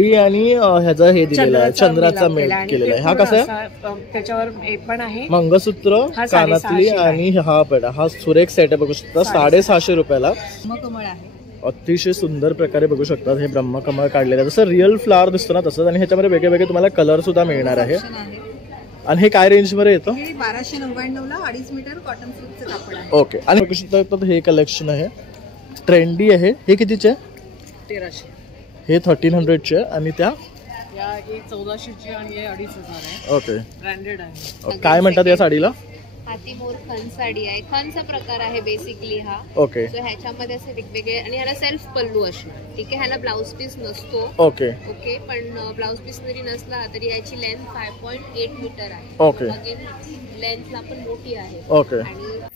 पोपडी आणि ह्याचा हे दिलेला आहे, चंद्राचा मेळ केलेला आहे. हा कसा आहे? त्याच्यावर हे पण आहे मंगळसूत्र, कानातली आणि हा पेडा. हा सुरेख सेट आहे, बघू शकता 650 रुपयाला. ब्रह्मकमळ आहे, अतिशय सुंदर प्रकारे बघू शकतात. हे ब्रह्मकमळ काढलेलं आहे, जसं रिअल फ्लावर दिसतो ना तसंच. आणि ह्याच्यामध्ये वेगळे वेगळे तुम्हाला कलर सुद्धा मिळणार आहे. आणि हे काय रेंज मध्ये येतं? 1299 ला 2.5 मीटर कॉटन सिल्कचं कापड आहे. ओके. आणि बघू शकता हे कलेक्शन आहे, ट्रेंडी आहे. हे कितीचे? 1300. हे 1300 चे. आणि त्या 1400 आणि 2500 आहे. ओके, ब्रँडेड आहे. काय म्हणतात या साडीला? हाती मोर खण साडी आहे. खणचा प्रकार आहे बेसिकली हा. ओके. सो ह्याच्यामध्ये असे वेगवेगळे आणि ह्याला सेल्फ पल्लू असणार. ठीक आहे, ह्याला ब्लाउज पीस नसतो. ओके ओके, पण ब्लाउज पीस जरी नसला तरी याची लेंथ 5.8 मीटर आहे. ओके. लेंथला पण मोठी आहे. ओके.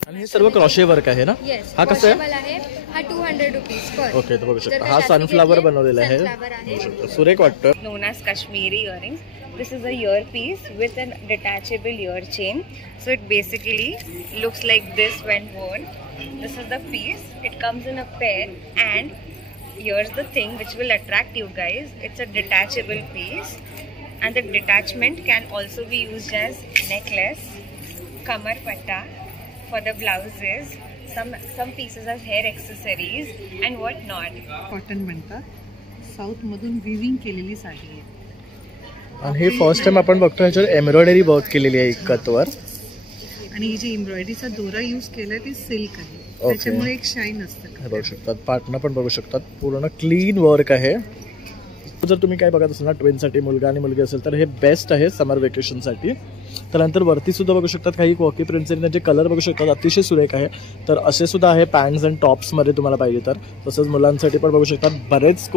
आणि हे सर्व क्रॉशे वर्क आहे ना? येस. हा कसं आहे? हा 200 रुपीज पर. ओके, तर बघू शकता हा सनफ्लावर बनवलेला आहे, सुरेख वाटतं. Known as Kashmiri earrings. This is a earpiece with a detachable ear chain. So it basically looks like this when worn. This is the piece. It comes in a pair, and here's the thing which will attract you guys. It's a detachable piece, and the detachment can also be used as necklace, kamar patta for the blouses. Some pieces as hair accessories and what not. Cotton म्हणतात. South मधून viewing केलेली साडी आहे. आणि हे first time आपण बघतो ह्याच्यावर embroidery work केलेली आहे इकतवर. आणि ही जी एम्ब्रॉयडरीचा दोरा यूज केलाय ते सिल्क आहे, त्याच्यामुळे एक शाईन असतं. बघू शकतात पाटणं पण बघू शकतात, पूर्ण क्लीन वर्क आहे. जर तुम्ही काय बघत असाल ना ट्विनसाठी, मुलगा आणि मुलगी असेल तर हे बेस्ट आहे समर वेकेशनसाठी. त्यानंतर वरती सुद्धा बघू शकतात काही कॉकी प्रिंट्स, जे कलर बघू शकतात अतिशय सुरेख आहे. तर असे सुद्धा आहे पॅन्ट्स अँड टॉप्समध्ये तुम्हाला पाहिजे तर. तसंच मुलांसाठी पण बघू शकतात बरेच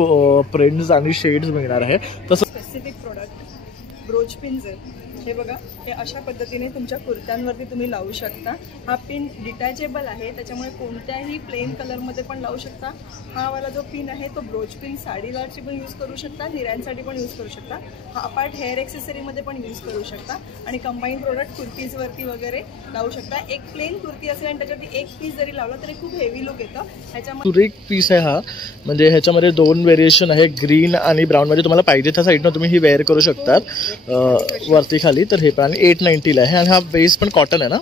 प्रिंट्स आणि शेड्स मिळणार आहे. तसं स्पेसिफिक प्रोडक्ट ब्रोच पिन्स आहेत. हे बघा, हे अशा पद्धतीने तुमच्या कुर्त्यांवरती तुम्ही लावू शकता. हा पिन डिटॅचेबल आहे, त्याच्यामुळे कोणत्याही प्लेन कलरमध्ये पण लावू शकता. हा वाला जो पिन आहे तो ब्रोच पिन साडीलाची पण यूज करू शकता, हिऱ्यांसाठी पण यूज करू शकता. हा अपार्ट हेअर एक्सेसरीमध्ये पण यूज करू शकता. आणि कंबाईन प्रोडक्ट कुर्तीजवरती वगैरे लावू शकता. एक प्लेन कुर्ती असेल आणि त्याच्यावरती एक पीस जरी लावला तरी खूप हेवी लुक येतं. ह्याच्यामध्ये सुरेख पीस आहे हा. म्हणजे ह्याच्यामध्ये 2 व्हेरिएशन आहे, ग्रीन आणि ब्राऊन. म्हणजे तुम्हाला पाहिजे त्या साईडनं तुम्ही ही वेअर करू शकतात वरती खाली. तर हे पण आणि 890 ला आहे. आणि हा बेस पण कॉटन आहे ना?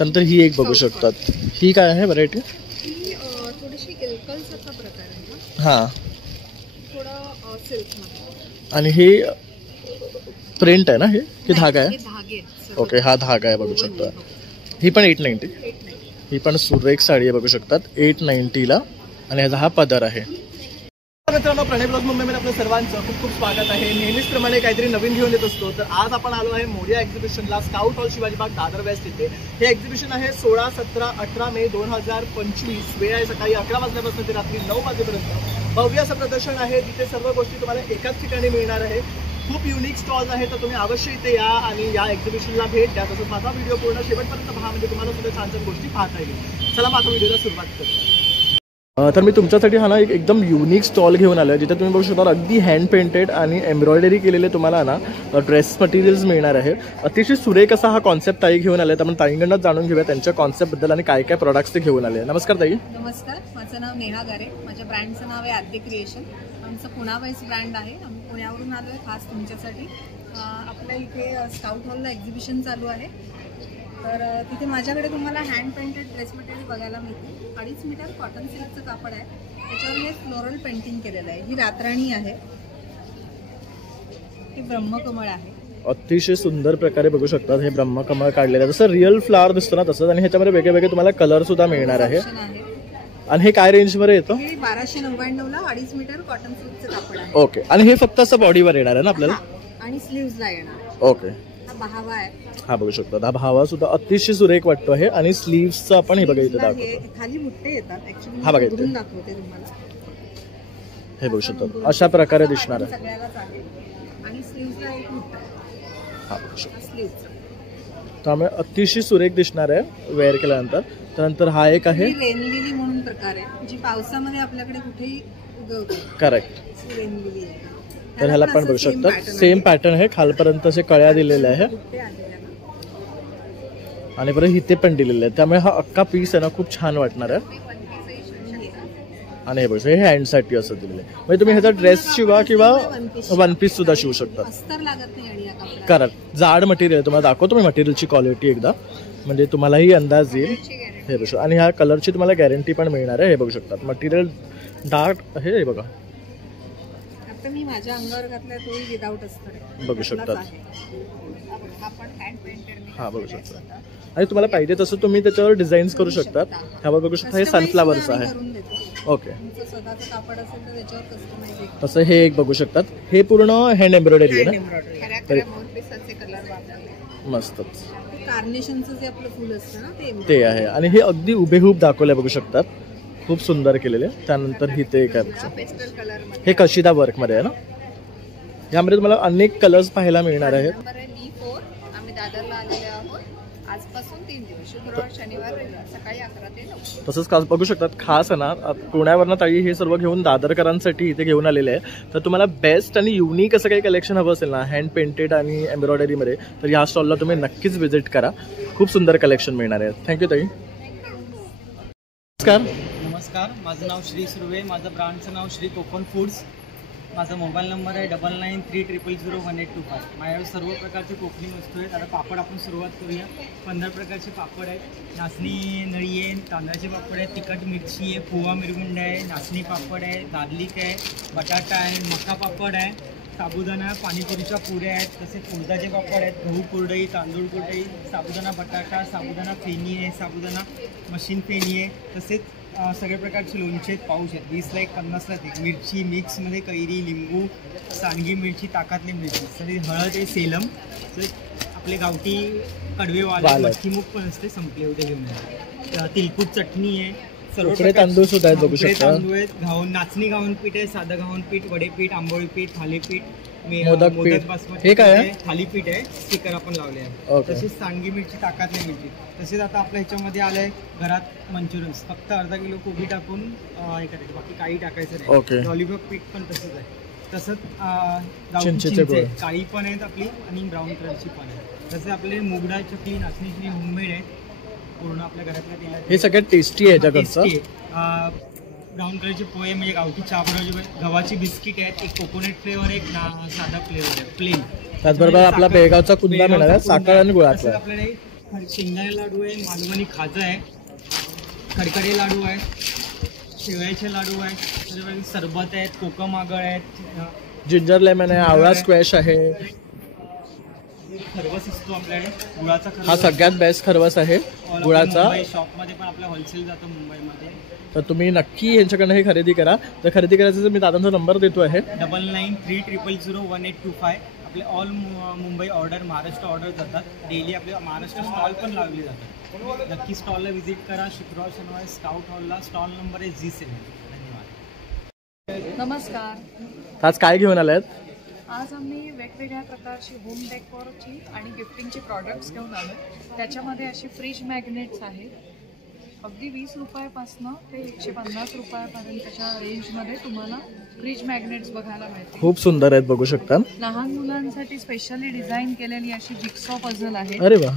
नंतर ही एक बघू शकतात. ही काय आहे व्हरायटी? थोडीशी इल्कलचा प्रकार आहे. हा, थोडा सिल्क. आणि हे प्रिंट आहे ना? हे की धागा आहे? धागे. ओके, हा धागा आहे बघू शकता. ही पण 890. ही पण सुरेख साडी आहे बघू शकतात 890 ला. आणि ह्याचा हा पदर आहे. मित्रांनो, प्रणय ब्लॉग मुंबईमध्ये आपलं सर्वांचं खूप खूप स्वागत आहे. नेहमीचप्रमाणे काहीतरी नवीन घेऊन येत असतो. तर आज आपण आलो आहे मोरिया एक्झिबिशनला, स्काउट हॉल शिवाजी बाग, दादर वेस्ट इथे. हे एक्झिबिशन आहे 16, 17, 18 मे 2025. वेळ आहे सकाळी 11 वाजल्यापासून ते रात्री 9 वाजेपर्यंत. भव्य असं प्रदर्शन आहे जिथे सर्व गोष्टी तुम्हाला एकाच ठिकाणी मिळणार आहे. खूप युनिक स्टॉल्स आहेत, तर तुम्ही अवश्य इथे या आणि या एक्झिबिशनला भेट द्या. तसंच माझा व्हिडिओ पूर्ण शेवटपर्यंत पहा, म्हणजे तुम्हाला सुद्धा छान छान गोष्टी पाहता येईल. चला माझा व्हिडिओला सुरुवात करू. तर मी तुमच्यासाठी हा ना एक एकदम युनिक स्टॉल घेऊन आलो आहे, जिथे तुम्ही बघू शकता अगदी हँड पेंटेड आणि एम्ब्रॉयडरी केलेले तुम्हाला ना ड्रेस मटेरियल्स मिळणार आहे. अतिशय सुरेख असा हा कॉन्सेप्ट ताई घेऊन आले. तर आपण ताईंकडून जाणून घेऊया त्यांच्या कॉन्सेप्टबद्दल आणि काय काय प्रोडक्ट्स ते घेऊन आले. नमस्कार ताई. नमस्कार, माझं नाव नेहा गारे. माझ्या ब्रँडचं नाव आहे आद्य क्रिएशन. आमचं पुणा वाईज ब्रँड आहे. आम्ही पुण्यावरून आलो आहे खास तुमच्यासाठी. आपल्या इथे स्काउट हॉलला एक्झिबिशन चालू आहे. तर तिथे माझ्याकडे तुम्हाला हँड पेंटेड ड्रेस मटेरियल बघायला मिळते. 2.5 मीटर कॉटन सिल्कचं कापड आहे, त्याच्यावर हे फ्लोरल पेंटिंग केलेलं आहे. ही रातराणी आहे, ही ब्रह्मकमळ आहे. अतिशय सुंदर प्रकारे बघू शकतात हे ब्रह्मकमळ काढलेलं आहे, जसं रिअल फ्लावर दिसतो ना तसंच. आणि ह्याच्यामध्ये वेगळे वेगळे तुम्हाला कलर सुद्धा मिळणार आहे. आणि हे काय रेंज मध्ये येतं? हे 1299 ला 2.5 मीटर कॉटन सिल्कचं कापड आहे. ओके. आणि हे फक्त असं बॉडीवर येणार आहे ना आपल्याला? आणि स्लीव्हजला येणार. ओके. हा बहावा आहे. हा बघू शकता, हा भावा सुद्धा अतिशय सुरेख वाटतो आहे. आणि स्लीव्सचं आपण हे बघा इथे दाखवतो. खाली बुट्टे येतात ऍक्च्युअली. हा बघा इथे दाखवते तुम्हाला. हे बघू शकता अशा प्रकारे दिसणार आहे. सगळ्यालाच आहे. आणि स्लीव्हजला एक बुट्टा. हा बघू शकता स्लीव्हचा. त्यामुळे अतिशय सुरेख दिसणार आहे वेअर केल्यानंतर. त्यानंतर हा एक आहे रेनलिली म्हणून प्रकार आहे, जी पावसामध्ये आपल्याकडे कुठेही उगवते. करेक्ट. रेनलिली आहे. तर ह्याला पण बघू शकता सेम पॅटर्न आहे. खालपर्यंत असे कळ्या दिलेल्या आहे आणि परत इथे पण दिलेले आहे. त्यामुळे हा अख्खा पीस आहे ना खूप छान वाटणार आहे. आणि हे बघा हे हँडसाठी असं दिलेलं आहे. म्हणजे तुम्ही ह्याचा ड्रेस शिवा किंवा वन पीस सुद्धा शिवू शकतात. अस्तर लागत नाही आणि या कापडाला. करेक्ट. जाड मटेरियल तुम्हाला दाखवतो मी मटेरियलची क्वालिटी एकदा, म्हणजे तुम्हालाही अंदाज येईल. हे बघा आणि ह्या कलरची तुम्हाला गॅरंटी पण मिळणार आहे. हे बघू शकतात मटेरियल डार्क आहे. हे बघा आता मी माझ्या अंगावर घातलाय तोही विदाऊट अस्तर आहे. बघू शकतात. आपण हँड पेंटेड. हा बघू शकता. आणि तुम्हाला पाहिजे तसं तुम्ही त्याच्यावर डिझाईन्स करू शकतात. ह्यावर बघू शकता हे सनफ्लावर्स आहे. ओके. स्वतःचं कापड असेल तर त्याच्यावर कस्टमाइज. तसं हे एक बघू शकतात. हे पूर्ण हँड एम्ब्रॉयडरी आहे ना. कलर वापरले मस्तच. कार्नेशनचं जे आपलं फुल असतं ना ते आहे. आणि हे अगदी उभेहूब दाखवले बघू शकतात. खूप सुंदर केलेले. त्यानंतर ही ते काय पेस्टल कलर मध्ये हे कशिदा वर्क मध्ये आहे ना. यामध्ये तुम्हाला अनेक कलर्स पाहायला मिळणार आहेत. नंबर आहे B4. आम्ही दादरला आलेले आहोत. आजपासून 3 दिवस शुक्रवार शनिवार रविवार सकाळी 11 ते 9. तसंच बघू शकतात खास आहे ना पुण्यावरनं ताई हे सर्व घेऊन दादरकरांसाठी इथे घेऊन आलेले आहे. तर तुम्हाला बेस्ट आणि युनिक असं काही कलेक्शन हवं असेल ना हँड पेंटेड आणि एम्ब्रॉयडरीमध्ये तर या स्टॉलला तुम्ही नक्कीच व्हिजिट करा. खूप सुंदर कलेक्शन मिळणार आहे. थँक्यू ताई. नमस्कार. नमस्कार, माझं नाव श्री सुर्वे. माझं ब्रँडचं नाव श्री कोकण फूड्स. माझा मोबाईल नंबर आहे 9930001825. माझ्याकडे सर्व प्रकारचे कोकणी वस्तू आहेत. आता पापड आपण सुरुवात करूया. 15 प्रकारचे पापड आहेत. नाचणी नळी आहे, तांदळाचे पापड आहेत, तिखट मिरची आहे, पोहा मिरगुंड आहे, नाचणी पापड आहे, दादलिक आहे, बटाटा आहे, मका पापड आहे, साबुदाणा, पाणीपुरीच्या पुऱ्या आहेत, तसेच उडदाचे पापड आहेत, गहू कुरडई, तांदूळ कुरडई, साबुदाणा बटाटा, साबुदाणा फेणी आहे, साबुदाणा मशीन फेणी आहे, तसेच सगळ्या प्रकारचे लोणचे आहेत, पाऊस आहेत. 20ला 1, 50ला 1. मिरची मिक्समध्ये कैरी, लिंबू, सांडगी मिरची, ताकातली मिरची, सगळी हळद आहे, सेलम, आपले गावठी कडवेवाले, मच्छीमुख पण असते, संपले उद्या घेऊन. तिलकुट चटणी आहे, सर्व तांदूळ सुद्धा आहेत बघू शकता. तांदूळ आहेत, नाचणी घावन पीठ आहे, साधं घावन पीठ, वडेपीठ, आंबोळी पीठ, थालीपीठ, मोदक बासमती, हे काय आहे? थालीपीठ आहे, स्टिकर आपण लावले आहे. तसेच सांडगी मिरची, ताकातली मिरची. तसेच आता आपल्या ह्याच्यामध्ये आलंय घरात मंचुरियन्स, फक्त अर्धा किलो कोबी टाकून हे करायचं, बाकी काही टाकायचं नाही. लॉलीपॉप पीठ पण तसंच आहे. तसंच चिंचेचे काळी पण आहेत आपली आणि ब्राऊन कलरची पण आहे. तसे आपले मुगडा चकली, नाचणीची होममेड आहे, पूर्ण आपल्या घरातल्या तेलात. हे सगळ्यात टेस्टी आहे ह्याच्याकडचं. ब्राऊन कलरचे पोहे म्हणजे गावठी चहा बनवायचे, गव्हाची बिस्किट आहेत, एक कोकोनट फ्लेवर, एक साधा फ्लेवर आहे प्लेन. त्याचबरोबर आपला बेळगावचा कुंदा मिळणार आहे, साखर आणि गुळाचा. आपल्याकडे शेंगदाणे लाडू आहे, मालवणी खाजा आहे, खडखडे लाडू आहे, शेवयाचे लाडू आहेत, सरबत आहेत, कोकम आगळ आहेत, जिंजर लेमन आहे, आवळा स्क्वॅश आहे, खरवस असतो आपल्याकडे गुळाचा. हा सगळ्यात बेस्ट खरवस आहे गुळाचा. शॉपमध्ये पण आपला होलसेल जातो मुंबईमध्ये. तर तुम्ही नक्की यांच्याकडनं हे खरेदी करा. तर खरेदी करायचं तर मी दादांचा नंबर देतो आहे 9930001825. आपले all Mumbai order, Maharashtra order जातात. डेली आपले महाराष्ट्र स्टॉल पण लावले जातात. नक्की स्टॉलला व्हिजिट करा. शुक्रवार शनिवार स्काउट हॉलला. स्टॉल नंबर आहे G7. धन्यवाद. नमस्कार. आज काय घेऊन आलात? आज आम्ही वेगवेगळ्या प्रकारची होम डेकोरची आणि गिफ्टिंगची प्रॉडक्ट्स घेऊन आलो. त्याच्यामध्ये अशी फ्रीज मॅग्नेट्स आहेत. अगदी 20 रुपयापासून ते 150 रुपयापर्यंतच्या रेंजमध्ये तुम्हाला फ्रीज मॅग्नेट्स बघायला मिळतील. खूप सुंदर आहेत बघू शकता. लहान मुलांसाठी स्पेशली डिझाईन केलेली अशी जिक्सॉ पझल आहे. अरे वा.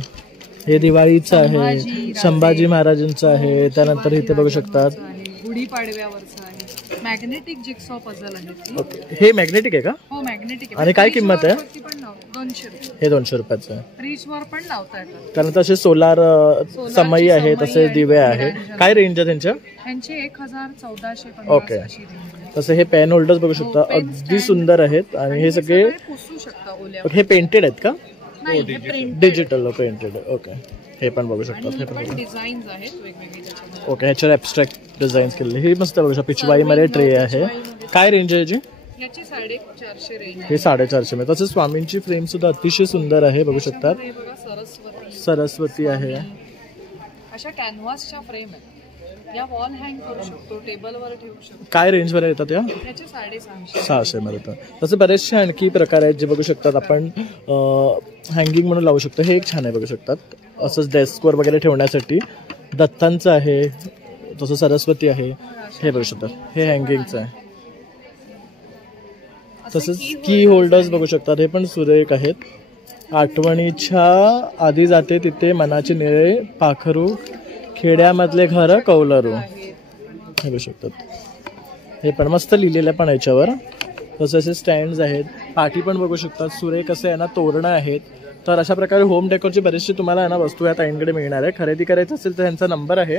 हे दिवाळीचं आहे, संभाजी महाराजांचं आहे. त्यानंतर इथे बघू शकतात गुढीपाडव्यावरचं आहे. मॅग्नेटिक जिक्सॉ पझल आहे. हे मॅग्नेटिक आहे का? हो मॅग्नेटिक आहे. आणि काय किंमत आहे? 200 रुपये. हे 200 रुपयाचं आहे. फ्रीजवर पण लावता येतात. त्यानंतर असे सोलार समई आहे, तसे दिवे आहे. काय रेंज आहे त्यांच्या? त्यांची 1000-1450. ओके. तसे हे पेन होल्डर्स बघू शकता, अगदी सुंदर आहेत. आणि हे सगळे पुसू शकता ओल्या. हे पेंटेड आहेत का? नाही, डिजिटल पेंटेड. ओके. हे पण बघू शकता. हे पण डिझाईन्स आहेत वेगवेगळे त्याच्यामध्ये. ओके. ह्याच्यावर ॲब्स्ट्रॅक्ट डिझाईन्स केलेले. हे मस्त बघू शकता. पिचवाईमध्ये ट्रे आहे. काय रेंज आहे याची? याची 450 रेंज. हे 450 मध्ये. तसेच स्वामींची फ्रेम सुद्धा अतिशय सुंदर आहे बघू शकता. सरस्वती आहे. अशा कॅनव्हासच्या फ्रेम आहेत. या वॉल हँग करू शकतो, टेबलवर ठेवू शकतो. काय रेंज मध्ये येतात या? याचे 650. 600 मध्ये येतात. तसे बरेचसे आणखी प्रकार आहेत जे बघू शकतात आपण हँगिंग म्हणून लावू शकतो. हे एक छान आहे बघू शकतात. असंच डेस्कवर वगैरे ठेवण्यासाठी. दत्तांचं आहे, तसं सरस्वती आहे. हे बघू शकतात. हे हँगिंगचं आहे. तसंच की होल्डर्स बघू शकतात. हे पण सुरेख आहेत. आठवणीच्या आधी जाते तिथे मनाचे निळे पाखरू, खेड्यामधले घर कौलरू. हे बघू शकतात. हे पण मस्त लिहिलेलं पण याच्यावर. तसे असे स्टँड्स आहेत, पाठी पण बघू शकतात. सुरेख असे आहे ना तोरणं आहेत. तर अशा प्रकारे होम डेकोरची बरीचशी तुम्हाला आहे ना वस्तू या ताईंकडे मिळणार आहे. खरेदी करायचं असेल तर त्यांचा नंबर आहे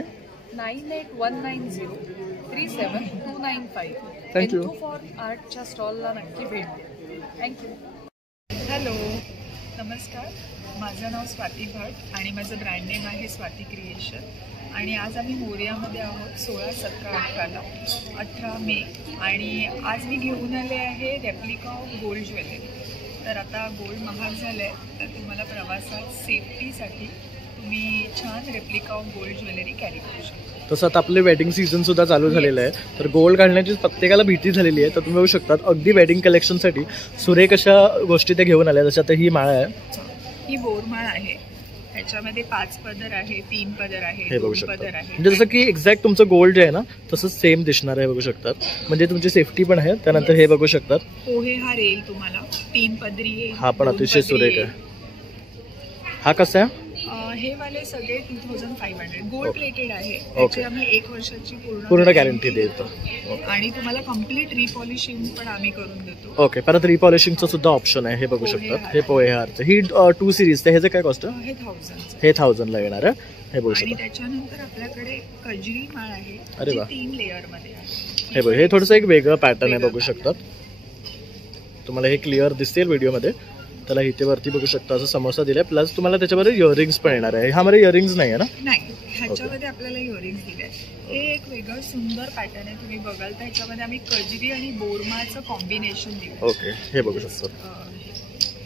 9819037295. थँक्यू. फॉर आर्टच्या स्टॉलला नक्की भेट द्या. थँक्यू. हॅलो, नमस्कार. माझं नाव स्वाती भट आणि माझं ब्रँड नेम आहे स्वाती क्रिएशन. आणि आज आम्ही मोरयामध्ये आहोत 16, 17, 18ला 18 मे. आणि आज मी घेऊन आले आहे रेप्लिका ऑफ गोल्ड ज्वेलरी. तर आता गोल्ड महाग झालं आहे, तर तुम्हाला प्रवासात सेफ्टीसाठी तुम्ही छान replica of gold jewellery carry करू शकता. तसं आता आपले वेडिंग सीझन सुद्धा चालू झालेलं आहे. तर गोल्ड घालण्याची प्रत्येकाला भीती झालेली आहे. तर तुम्ही बघू शकता अगदी वेडिंग कलेक्शनसाठी सुरेख अशा गोष्टी ते घेऊन आल्या. जसं आता ही माळ आहे, ही बोरमाळ आहे. ह्याच्यामध्ये 5 पदर आहे, 3 पदर आहे, हे बघू 2 शकता. पदर आहे. म्हणजे जसं की एक्झॅक्ट तुमचं गोल्ड जे आहे ना तसंच सेम दिसणार आहे. बघू शकतात म्हणजे तुमची सेफ्टी पण आहे. त्यानंतर हे बघू शकतात पोहे हार येईल तुम्हाला 3 पदरी येईल. हा पण 2 अतिशय पदरी सुरेख येईल. आहे. हा कसा आहे? हे वाले सगळे 2500 गोल्ड प्लेटेड आहे. ओके. त्याची आम्ही 1 वर्षाची पूर्ण गॅरंटी देतो. आणि तुम्हाला कम्प्लीट रिपॉलिशिंग पण आम्ही करून देतो. ओके. परत रिपॉलिशिंगचं सुद्धा ऑप्शन आहे. हे बघू पोहे शकतात. हार. हे पोहे हारचं ही 2 सिरीज. ह्याचं काय कॉस्ट आहे? हे 1000 हे 1000ला येणार आहे. हे बघू आणि शकता. त्याच्यानंतर आपल्याकडे कजरी माळ आहे. अरे जी वा. 3 लेअर मध्ये आहे. हे बघ, हे थोडंसं एक वेगळं पॅटर्न आहे. वेगळं बघू शकतात तुम्हाला हे क्लिअर दिसेल व्हिडिओमध्ये. त्याला इथे वरती बघू शकता असं समोसा दिलाय. प्लस तुम्हाला त्याच्यामध्ये इयरिंग्स पण येणार आहे. ह्यामध्ये इयरिंग्स नाही आहे ना? नाही, ह्याच्यामध्ये आपल्याला इयरिंग्स दिले. हे एक वेगळं सुंदर पॅटर्न आहे. तुम्ही बघाल तर ह्याच्यामध्ये आम्ही कजरी आणि बोरमाळचं कॉम्बिनेशन दिलं. ओके. हे बघू शकतात.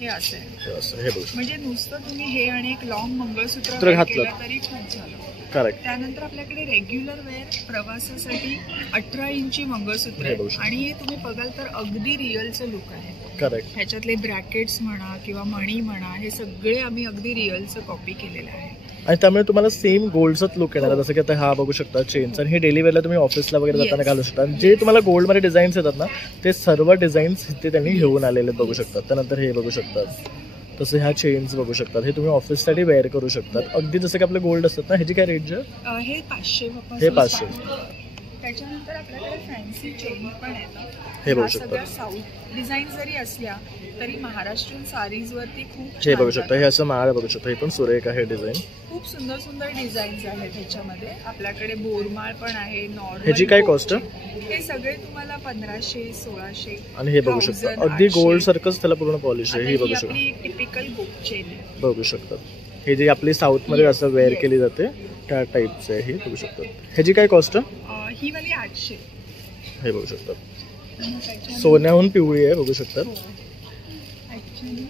हे असं आहे. हे असं हे बघू शकता. म्हणजे नुसतं तुम्ही हे आणि एक लॉंग मंगळसूत्र तर wear घातलं. केलं तरी खूप झालं. करेक्ट. त्यानंतर आपल्याकडे रेग्युलर वेअर प्रवासासाठी 18 इंची मंगळसूत्र हे आहे. बघू शकता. आणि हे तुम्ही बघाल तर अगदी रिअलचं लुक आहे. करेक्ट. ह्याच्यातले ब्रॅकेट्स म्हणा किंवा मणी म्हणा, हे सगळे आम्ही अगदी रिअलचं कॉपी केलेलं आहे. आणि त्यामुळे तुम्हाला सेम गोल्डचाच लुक येणार आहे. जसं की आता हा बघू शकता चेन्स. आणि हे डेली वेअरला तुम्ही ऑफिसला वगैरे जाताना Yes. घालू शकता. जे तुम्हाला गोल्डमध्ये डिझाईन्स येतात ना ते सर्व डिझाईन्स इथे त्यांनी घेऊन आलेले आहेत. बघू शकतात. त्यानंतर हे बघू शकतात. तसं ह्या चेन्स बघू शकतात. हे तुम्ही ऑफिससाठी वेअर करू शकतात. अगदी जसं की आपले गोल्ड असतात ना. ह्याची काय रेंज आहे? हे 500 हे 500. त्याच्यानंतर आपल्याकडे फॅन्सी चेन पण येतात. हे बघू ह्या शकता. सगळ्या साऊथ डिझाईन जरी असल्या तरी महाराष्ट्रीयन साडीज वरती खूप हे छान बघू शकता. हे जातात. असं माळ बघू शकता. हे पण सुरेख आहे डिझाईन. खूप सुंदर सुंदर डिझाईन्स आहेत ह्याच्यामध्ये. आपल्याकडे बोरमाळ पण आहे. नॉर्मल ह्याची काय cost आहे? हे सगळे तुम्हाला 1500, 1600. आणि हे बघू शकता 1000, अगदी 800. गोल्ड सारखंच त्याला पूर्ण पॉलिश आहे. आता ही ही बघू शकता. आपली टिपिकल गोल्ड चेन आहे. बघू शकतात. हे जे आपली साऊथमध्ये Yes, असं वेअर yes. केली जाते त्या टाईपचं आहे. हे बघू शकतात. ह्याची काय कॉस्ट आहे? ही वाली 800. हे बघू शकतात. त्याच्यानंतर- सोन्याहून पिवळी आहे. बघू शकतात. ऍक्च्युली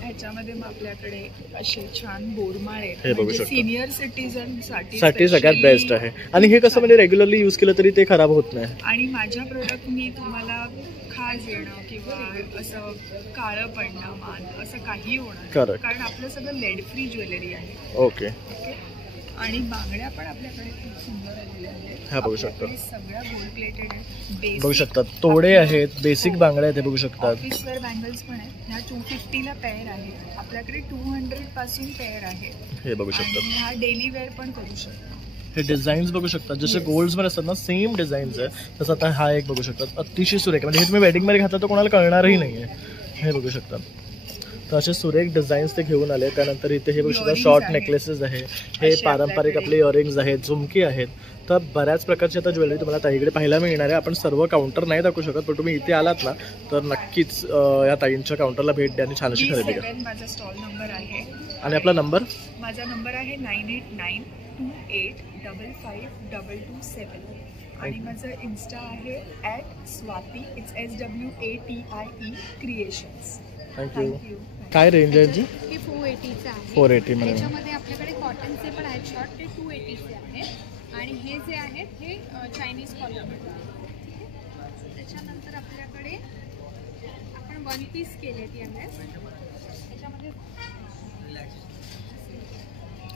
ह्याच्यामध्ये मग आपल्याकडे असे छान बोरमाळ आहेत. हे बघू म्हणजे शकता. सिनियर सिटीजन साठी सगळ्यात specially बेस्ट आहे. आणि हे कसं म्हणजे रेग्युलरली यूज केलं तरी ते खराब होत नाही. आणि माझ्या प्रोडक्ट मी तुम्हाला खाज येणं किंवा असं काळं पडणं मान असं काही होणार नाही. Correct. कारण आपलं सगळं लेड फ्री ज्वेलरी आहे. ओके. ओके. आणि बांगड्या पण आपल्याकडे खूप सुंदर आलेल्या आहेत. हा बघू शकता. आपल्याकडे सगळ्या गोल्ड प्लेटेड आहेत. बघू शकतात. तोडे आहेत. बेसिक बांगड्या आहेत. हे बघू शकतात. ऑफिस वेअर बँगल्स पण आहेत. ह्या 250ला पेअर आहे. आपल्याकडे 200 पासून पेअर आहे. हे बघू आणि शकतात. ह्या डेली वेअर पण करू शकतो. हे डिझाईन्स बघू शकतात. जसे गोल्ड्समध्ये असतात ना सेम डिझाईन्स आहे. तसं आता हा एक बघू शकतात. अतिशय सुरेख. म्हणजे हे तुम्ही वेडिंगमध्ये घातलं तर कोणाला कळणारही नाही आहे. हे बघू शकतात. तर असे सुरेख डिझाईन्स ते घेऊन आले. त्यानंतर इथे हे बघू शकता Earrings शॉर्ट आहेत. नेकलेसेस आहे. हे असे पारंपरिक आपल्याकडे. आपले इयरिंग्स आहेत. झुमकी आहेत. तर बऱ्याच प्रकारची आता ज्वेलरी तुम्हाला ताईकडे पाहायला मिळणार आहे. आपण सर्व काउंटर नाही दाखवू शकत पण तुम्ही इथे आलात ना तर नक्कीच या ताईंच्या काउंटरला भेट द्या आणि छानशी खरेदी करा. B7 माझा स्टॉल नंबर आहे. आणि आपला नंबर? माझा नंबर आहे 9892855227. आणि माझं इन्स्टा आहे @swati SWATIE क्रिएशन्स. थँक्यू. काय रेंज आहे याची? हे 480चं आहे. 480 मध्ये. त्याच्यामध्ये आपल्याकडे कॉटनचे पण आहेत शॉर्ट, ते 280चे आहेत. आणि हे जे आहेत हे चायनीज कॉलर. त्याच्यानंतर आपल्याकडे आपण 1 पीस केलेत यावेळेस. त्याच्यामध्ये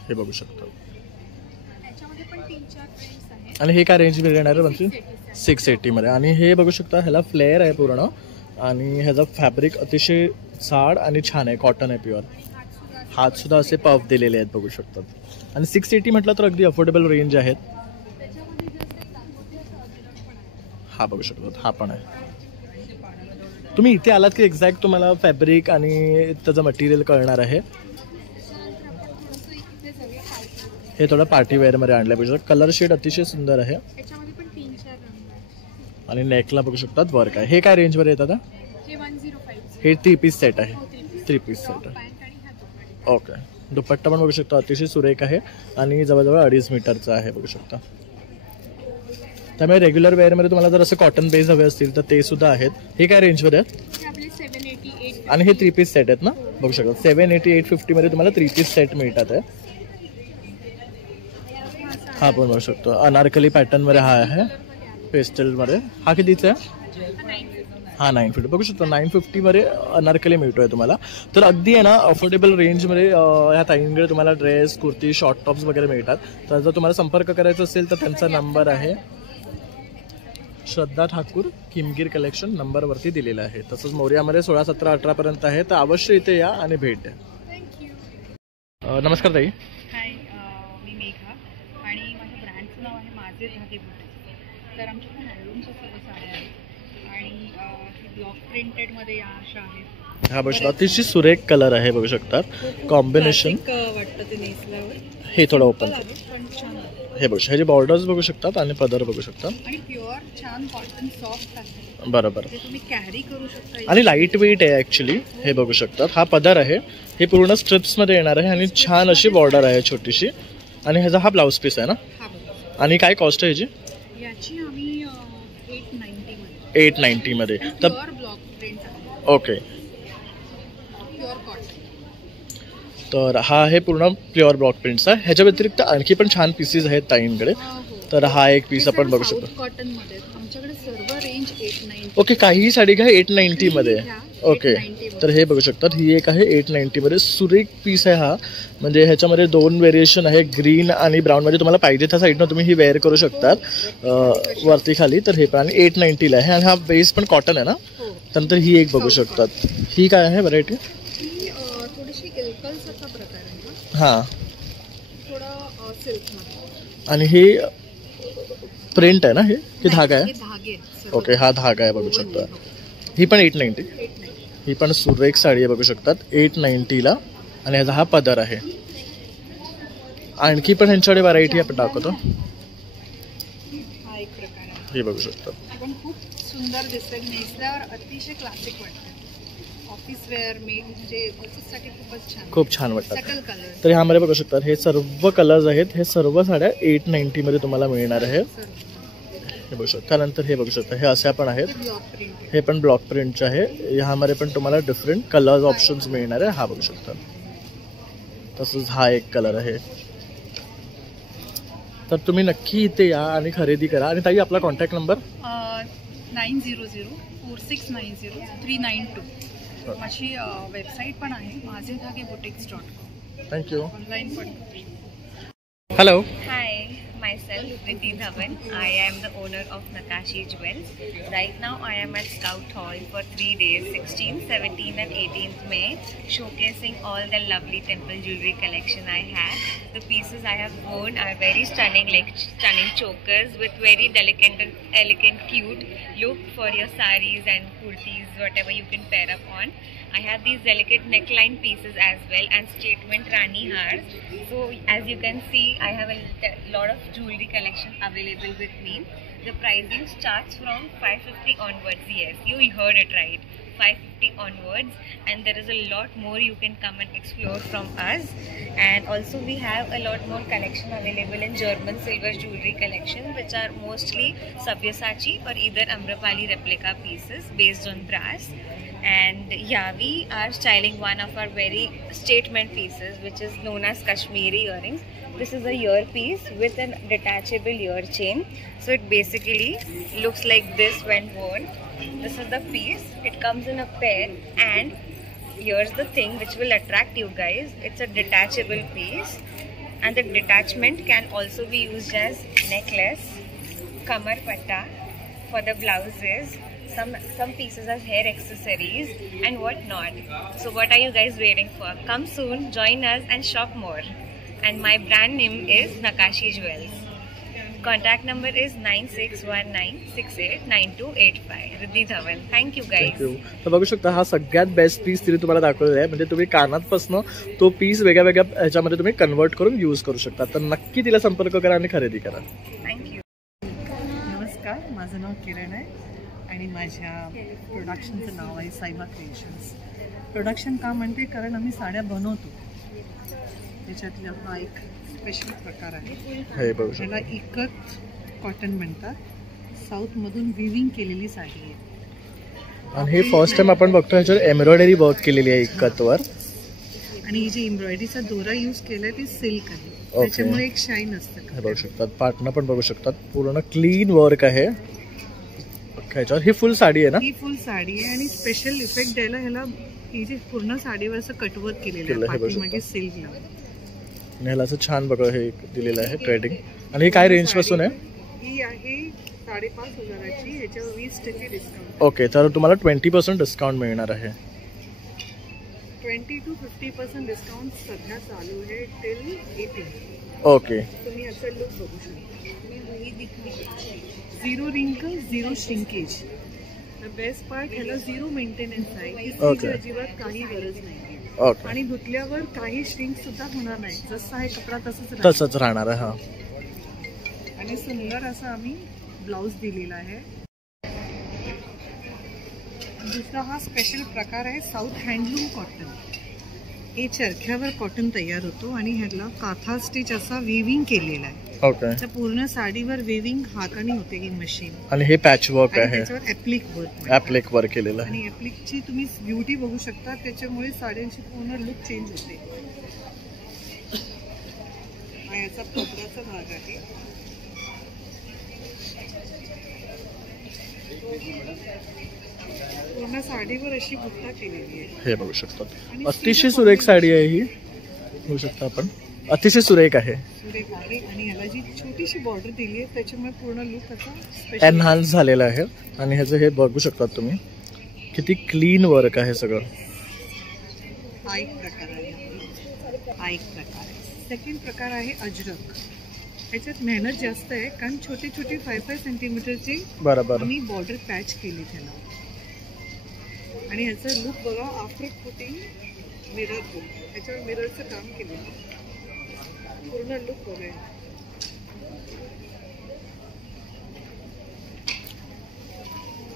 हे बघू शकता. त्याच्यामध्ये पण 3-4 फ्रेम्स आहेत. आणि हे काय रेंज मिळणार आहे म्हणजे 680 680 मध्ये. आणि हे बघू शकता ह्याला फ्लेअर आहे पूर्ण. आणि ह्याचा फॅब्रिक अतिशय जाड आणि छान आहे. कॉटन आहे प्युअर. हात सुद्धा असे पफ दिलेले आहेत बघू शकतात. आणि 680 म्हटलं तर अगदी अफोर्डेबल रेंज आहेत. हा बघू शकता, हा पण आहे. तुम्ही इथे आलात की एक्झॅक्ट तुम्हाला फॅब्रिक आणि त्याचं मटेरियल कळणार आहे. हे थोडं पार्टी वेअरमध्ये आणलं पाहिजे. कलर शेड अतिशय सुंदर आहे याच्यामध्ये पण 3-4 रंग आहे. आणि नेकला बघू शकतात वर्क आहे. हे काय रेंजमध्ये येतात? हे 105. हे 3 पीस सेट आहे. 3 पीस सेट टॉप, आहे. पॅन्ट आणि हा दुपट्टा. ओके. दुपट्टा पण बघू शकता अतिशय सुरेख आहे आणि जवळजवळ 2.5 मीटरचा आहे बघू शकता. त्यामुळे रेग्युलर वेअरमध्ये तुम्हाला जर असं कॉटन बेस हवे असतील तर ते सुद्धा आहेत. हे काय रेंजमध्ये आहेत? हे आपले 788. आणि हे 3 पीस सेट आहेत ना, बघू शकता. 780-850 मध्ये तुम्हाला 3 पीस सेट मिळतात आहे. हा पण बघू शकतो अनारकली पॅटर्न मध्ये हा आहे पेस्टल मध्ये. हा कितीचा आहे? हा 950. बघू शकतो 950 मध्ये अनारकली मिळतोय तुम्हाला. तर अगदी आहे ना अफोर्डेबल रेंजमध्ये ह्या ताईंकडे तुम्हाला ड्रेस, कुर्ती, शॉर्ट टॉप्स वगैरे मिळतात. तर जर तुम्हाला संपर्क करायचा असेल तर त्यांचा नंबर आहे श्रद्धा ठाकूर किमगीर कलेक्शन नंबरवरती दिलेला आहे. तसंच मोर्यामध्ये 16, 17, 18 पर्यंत आहे. तर अवश्य इथे या आणि भेट द्या. नमस्कार ताई. हाय, मी मेघा आणि माझ्या ब्रँडचं नाव आहे माझे धागे बुटीक. तर आमच्याकडे हँडलूमच्या सर्व साड्या आहेत आणि ब्लॉक प्रिंटेडमध्ये या अशा आहेत. हा बघू शकता अतिशय सुरेख कलर आहे बघू शकतात. कॉम्बिनेशन वाटतं ते नेसल्यावर. हे थोडं ओपन पण छान आहे. हे बघू ह्याचे बॉर्डर्स बघू शकतात आणि पदर बघू शकतात. आणि प्युअर छान कॉटन सॉफ्ट आहे. बरोबर. ते तुम्ही कॅरी करू शकता. आणि लाईट वेट आहे ॲक्च्युली. हे बघू शकतात. हा पदर आहे. हे पूर्ण स्ट्रिप्समध्ये येणार आहे आणि छान अशी बॉर्डर आहे छोटीशी. आणि ह्याचा हा ब्लाऊज पीस आहे ना. आणि काय कॉस्ट आहे ह्याची? याची आम्ही 890 मध्ये. 890 मध्ये. तर प्युअर ब्लॉक प्रिंट आहे. ओके. Pure cotton. तर हा आहे पूर्ण प्युअर ब्लॉक प्रिंट्स आहे. ह्याच्या व्यतिरिक्त आणखी पण छान पीसेस आहेत ताईंकडे. तर हा एक पीस आपण बघू शकतो. कॉटन मध्ये आमच्याकडे सर्व रेंज 890. ओके. काही साडी घ्या 890 मध्ये. ओके. तर हे बघू शकतात ही एक आहे 890 मध्ये. सुरेख पीस आहे हा. म्हणजे ह्याच्यामध्ये 2 व्हेरिएशन आहे ग्रीन आणि ब्राऊन मध्ये. तुम्हाला पाहिजे त्या साईडनं तुम्ही ही वेअर करू शकतात वरती खाली. तर हे पण आणि 890 आहे आणि हा बेस पण कॉटन आहे ना. नंतर ही एक बघू शकतात. ही काय आहे व्हरायटी? थोडीशी इल्कल्सचा प्रकार आहे. हा. थोडं सिल्क मध्ये. आणि हे प्रिंट आहे ना. हे धागा आहे. धागे. ओके. हा धागा आहे बघू शकता. ही पण 890. ही पण सुरेख साडी आहे बघू शकतात 890ला. आणि ह्याचा हा पदर आहे. आणखी पण ह्यांच्याकडे व्हरायटी आपण दाखवतो. हा एक प्रकार आहे. हे बघू शकतात. पण खूप सुंदर दिसते. नेसल्यावर अतिशय क्लासिक वाटतं. ऑफिस वेअर म्हणजे ऑफिससाठी खूपच छान. खूप छान वाटतात. Subtle colour. तर ह्यामध्ये बघू शकतात हे सर्व कलर्स आहेत. हे सर्व साड्या 890 मध्ये तुम्हाला मिळणार आहे. हे बघू शकता. त्यानंतर हे बघू शकता हे अशा पण आहेत. Block print. हे पण ब्लॉक प्रिंटचे आहे. ह्यामध्ये पण तुम्हाला डिफरंट कलर्स ऑप्शन्स मिळणार आहे. हा बघू शकता. तसंच हा एक कलर आहे. तर तुम्ही नक्की इथे या आणि खरेदी करा. आणि ताई आपला कॉन्टॅक्ट नंबर? 900-4690-392. माझी वेबसाईट पण आहे माझेधागेबुटिक्स.com. थँक्यू. ऑनलाईन पण. Hello. Hi, myself Riddhi Dhawan. I am the owner of Nakashi Jewels. Right now I am at Scout Hall for 3 days, 16th, 17th and 18th May, showcasing all the lovely temple jewelry collection I have. The pieces I have worn are very stunning, like stunning chokers with very delicate and elegant cute look for your saris and kurtis, whatever you can pair up on. I have these delicate neckline pieces as well and statement Rani hars. So as you can see, I have a lot of jewelry collection available with me. The pricing starts from 550 onwards. Yes, you heard it right. 550 onwards, and there is a lot more you can come and explore from us. And also we have a lot more collection available in German silver jewelry collection, which are mostly Sabyasachi or either Amrapali replica pieces based on brass. And yeah, we are styling one of our very statement pieces, which is known as Kashmiri earrings. This is a earpiece with an detachable ear chain. So it basically looks like this when worn. This is the piece. It comes in a pair, and here's the thing which will attract you guys. It's a detachable piece, and the detachment can also be used as necklace, kamar patta for the blouses. Some pieces as hair accessories and what not. So what are you guys waiting for? Come soon, join us and shop more. And my brand name is Nakashi Jewels. Contact number is 9619689285. Riddhi Dhawan. Thank you guys. Thank you. तर बघू शकता हा सगळ्यात best piece तिने तुम्हाला दाखवलेला आहे. म्हणजे तुम्ही कानातपासनं तो पीस वेगळ्या वेगळ्या ह्याच्यामध्ये तुम्ही कन्वर्ट करून यूज करू शकता. तर नक्की तिला संपर्क करा आणि खरेदी करा. Thank you. नमस्कार, माझं नाव किरण आहे आणि माझ्या प्रोडक्शनचं नाव आहे सायबा क्रिएशन्स. प्रोडक्शन का म्हणते, कारण आम्ही साड्या बनवतो. त्याच्यातला हा एक स्पेशल प्रकार आहे. हे बघू शकता. त्याला इकत कॉटन म्हणतात. साऊथमधून विविंग केलेली साडी आहे. आणि हे फर्स्ट टाइम आपण बघतो ह्याच्यावर एम्ब्रॉयडरी वर्क केलेली आहे इकतवर. आणि ही जी एम्ब्रॉयडरीचा दोरा यूज केलाय ती सिल्क आहे. त्याच्यामुळे एक शाईन असतं. हे बघू शकतात. पाटणं पण बघू शकतात. पूर्ण क्लीन वर्क आहे ह्याच्यावर. ही फुल साडी आहे ना? ही फुल साडी आहे आणि स्पेशल इफेक्ट द्यायला ह्याला ही जी पूर्ण साडीवर असं कटवर्क केलेलं आहे पाठीमागे सिल्कला. आणि ह्याला असं छान बघा हे दिलेलं आहे ट्रेडिंग. आणि हे काय रेंज पासून आहे? ही आहे 5,500ची. ह्याच्यावर 20% डिस्काउंट. ओके, तर तुम्हाला 20% डिस्काउंट मिळणार आहे. 20 to 50% डिस्काउंट सध्या चालू आहे टिल 18. ओके. तुम्ही असं लुक बघू शकता. 0 रिंकल, 0 श्रिंकेज. द बेस्ट पार्ट, ह्याला 0 मेंटेनन्स आहे. इस्त्रीची अजिबात काही गरज नाही. ओके. आणि धुतल्यावर काही श्रिंक सुद्धा होणार नाही. जसं आहे कपडा तसंच राहणार आहे. हा. आणि सुंदर असा आम्ही ब्लाउज दिलेला आहे. दुसरा हा स्पेशल प्रकार आहे साऊथ हँडलूम कॉटन. हे चरख्यावर कॉटन तयार होतो आणि ह्याला काथा स्टिच असा वेविंग केलेला आहे. ओके. तर पूर्ण साडीवर वेविंग हाताने होते ही मशीन. आणि हे पॅच वर्क आहे. त्याच्यावर ॲप्लिक वर्क केलेलं आहे. आणि ॲप्लिकची तुम्ही ब्युटी बघू शकता. त्याच्यामुळे साड्यांची पूर्ण लुक चेंज होते. हा याचा पदराचा भाग आहे. पूर्ण साडीवर अशी बुट्टा केलेली आहे. हे बघू शकतात. अतिशय सुरेख साडी आहे ही. बघू शकता आपण. अतिशय सुरेख आहे. सुरेख आहे. आणि ह्याला जी छोटीशी बॉर्डर दिली आहे त्याच्यामुळे पूर्ण लुक असा एनहान्स झालेला आहे. आणि ह्याचं हे बघू शकतात तुम्ही किती क्लीन वर्क आहे सगळं. हा एक प्रकार आहे. सेकंड प्रकार आहे अजरक. ह्याच्यात मेहनत जास्त आहे कारण छोटे छोटे 5-5 सेंटीमीटरची बरोबर आम्ही बॉर्डर पॅच केली त्याला. आणि ह्याचं लुक बघा. आफ्टर पुटिंग मिरर, ह्याच्यावर मिररचं काम केलेलं. पूर्ण लुक बघा.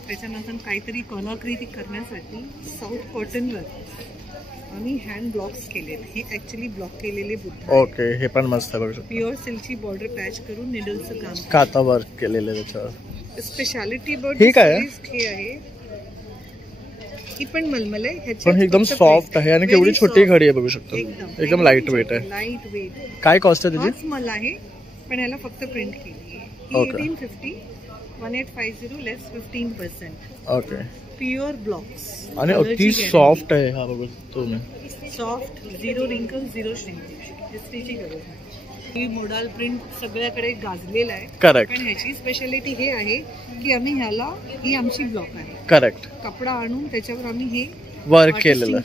त्याच्यानंतर काहीतरी कलाकृती करण्यासाठी साऊथ कॉटनवर आम्ही हँड ब्लॉक्स केलेत. हे ऍक्च्युली ब्लॉक केलेले बुद्ध. ओके. हे पण मस्त आहे. बघू शकता. प्युअर सिल्कची बॉर्डर पॅच करून निडलचं काम, काथा वर्क केलेलं आहे त्याच्यावर. स्पेशालिटी बर्ड हे काय आहे? हे आहे. ही पण मलमल आहे. पण एकदम सॉफ्ट आहे आणि केवढी छोटी घडी आहे बघू शकतो. एकदम लाईट वेट आहे. Light weight. काय कॉस्ट आहे त्याची? मल आहे पण ह्याला फक्त प्रिंट केली आहे. 1850, 1850 लेस 15%. ओके. प्युअर ब्लॉक्स आणि अति सॉफ्ट आहे. हा बघू तुम्ही. सॉफ्ट, 0 रिंकल, 0 श्रिंकेज. इस्त्रीची गरज नाही. ही मोडाल प्रिंट सगळ्याकडे गाजलेला आहे. करेक्ट. पण ह्याची स्पेशालिटी हे आहे की आम्ही ह्याला, ही आमची ब्लॉक आहे. करेक्ट. कपडा आणून त्याच्यावर आम्ही हे वर्क केलेलं.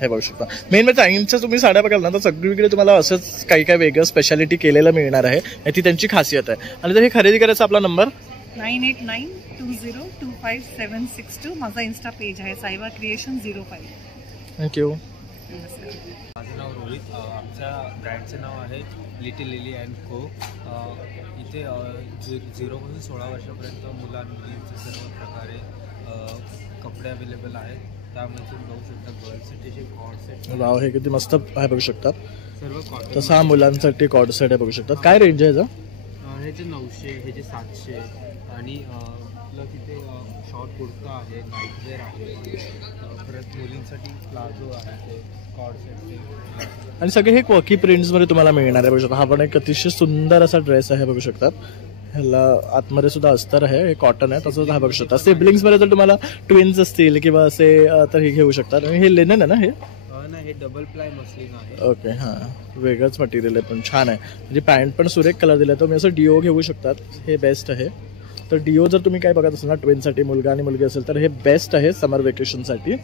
हे बघू शकता. मेन म्हणजे ताईंच्या तुम्ही साड्या बघाल ना तर सगळीकडे तुम्हाला असंच काही काही वेगळं स्पेशालिटी केलेलं मिळणार आहे. ती त्यांची खासियत आहे. आणि जर हे खरेदी करायचा आपला नंबर 9892025762. माझा इन्स्टा पेज आहे सायबा क्रिएशन 05. थँक्यू. माझं नाव रोहित. आमच्या ब्रँडचं नाव आहे लिटिल लिली अँड को. इथे 0 पासून 16 वर्षापर्यंत मुलांमुलींचे सर्व प्रकारे कपडे अवेलेबल आहेत. त्यामध्ये तुम्ही बघू शकता गर्ल्ससाठी जे कॉर्ड सेट. वाव, हे किती मस्त आहे बघू शकतात. सर्व कॉटन. तसं हा मुलांसाठी कॉर्ड सेट आहे बघू शकतात. काय रेंज आहे याचा? ह्याचे 900, ह्याचे 700. आणि आपलं तिथे शॉर्ट कुर्ता आहे, नाईटवेअर आहे, परत मुलींसाठी प्लाझो आहे, ते कॉर्ड सेट. आणि सगळे हे क्वकी प्रिंट्समध्ये तुम्हाला मिळणार आहे बघू शकता. हा पण एक अतिशय सुंदर असा ड्रेस आहे बघू शकतात. ह्याला आतमध्ये सुद्धा अस्तर आहे. हे कॉटन आहे. तसंच हा बघू शकता. सिबलिंग्समध्ये जर तुम्हाला ट्विन्स असतील किंवा असे तर हे घेऊ शकतात. आणि हे लेनन आहे ना? हे नाही, हे डबल प्लाय मसलिन आहे. ओके. हां, वेगळंच मटेरियल आहे पण छान आहे. म्हणजे पॅन्ट पण सुरेख कलर दिला. तर मी असं डिओ घेऊ शकतात. हे बेस्ट आहे. तर तर डिओ जर तुम्ही काय बघत असाल ना ट्विनसाठी, मुलगा आणि मुलगी असेल तर हे बेस्ट आहे समर वेकेशनसाठी.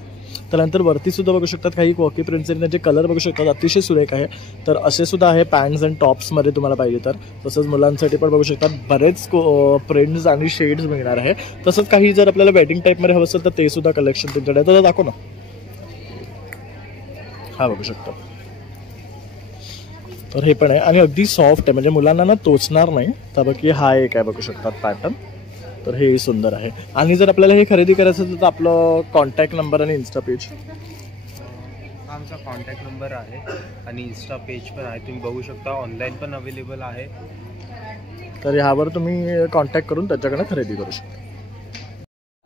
त्यानंतर वरती सुद्धा बघू शकतात काही कॉकी प्रिंटचे जे कलर बघू शकतात अतिशय सुरेख आहे. तर असे सुद्धा आहे पॅन्ट्स अँड टॉप्समध्ये तुम्हाला पाहिजे तर. तसंच मुलांसाठी पण बघू शकतात बरेच प्रिंट्स आणि शेड्स मिळणार आहे. तसंच काही जर आपल्याला वेडिंग टाईपमध्ये हवं असेल तर ते सुद्धा कलेक्शन तुमच्याकडे. तर दाखव ना, हा बघू शकता. तर हे पण आहे आणि अगदी सॉफ्ट आहे, म्हणजे मुलांना ना टोचणार नाही. तर बाकी हा एक आहे बघू शकतात पॅटर्न. तर हे सुंदर आहे. आणि जर आपल्याला हे खरेदी करायचं असेल तर आपलं कॉन्टॅक्ट नंबर आणि इन्स्टा पेज. हा आमचा कॉन्टॅक्ट नंबर आहे आणि इन्स्टा पेज पण आहे, तुम्ही बघू शकता. ऑनलाईन पण अवेलेबल आहे. तर ह्यावर तुम्ही कॉन्टॅक्ट करून त्याच्याकडे खरेदी करू शकता.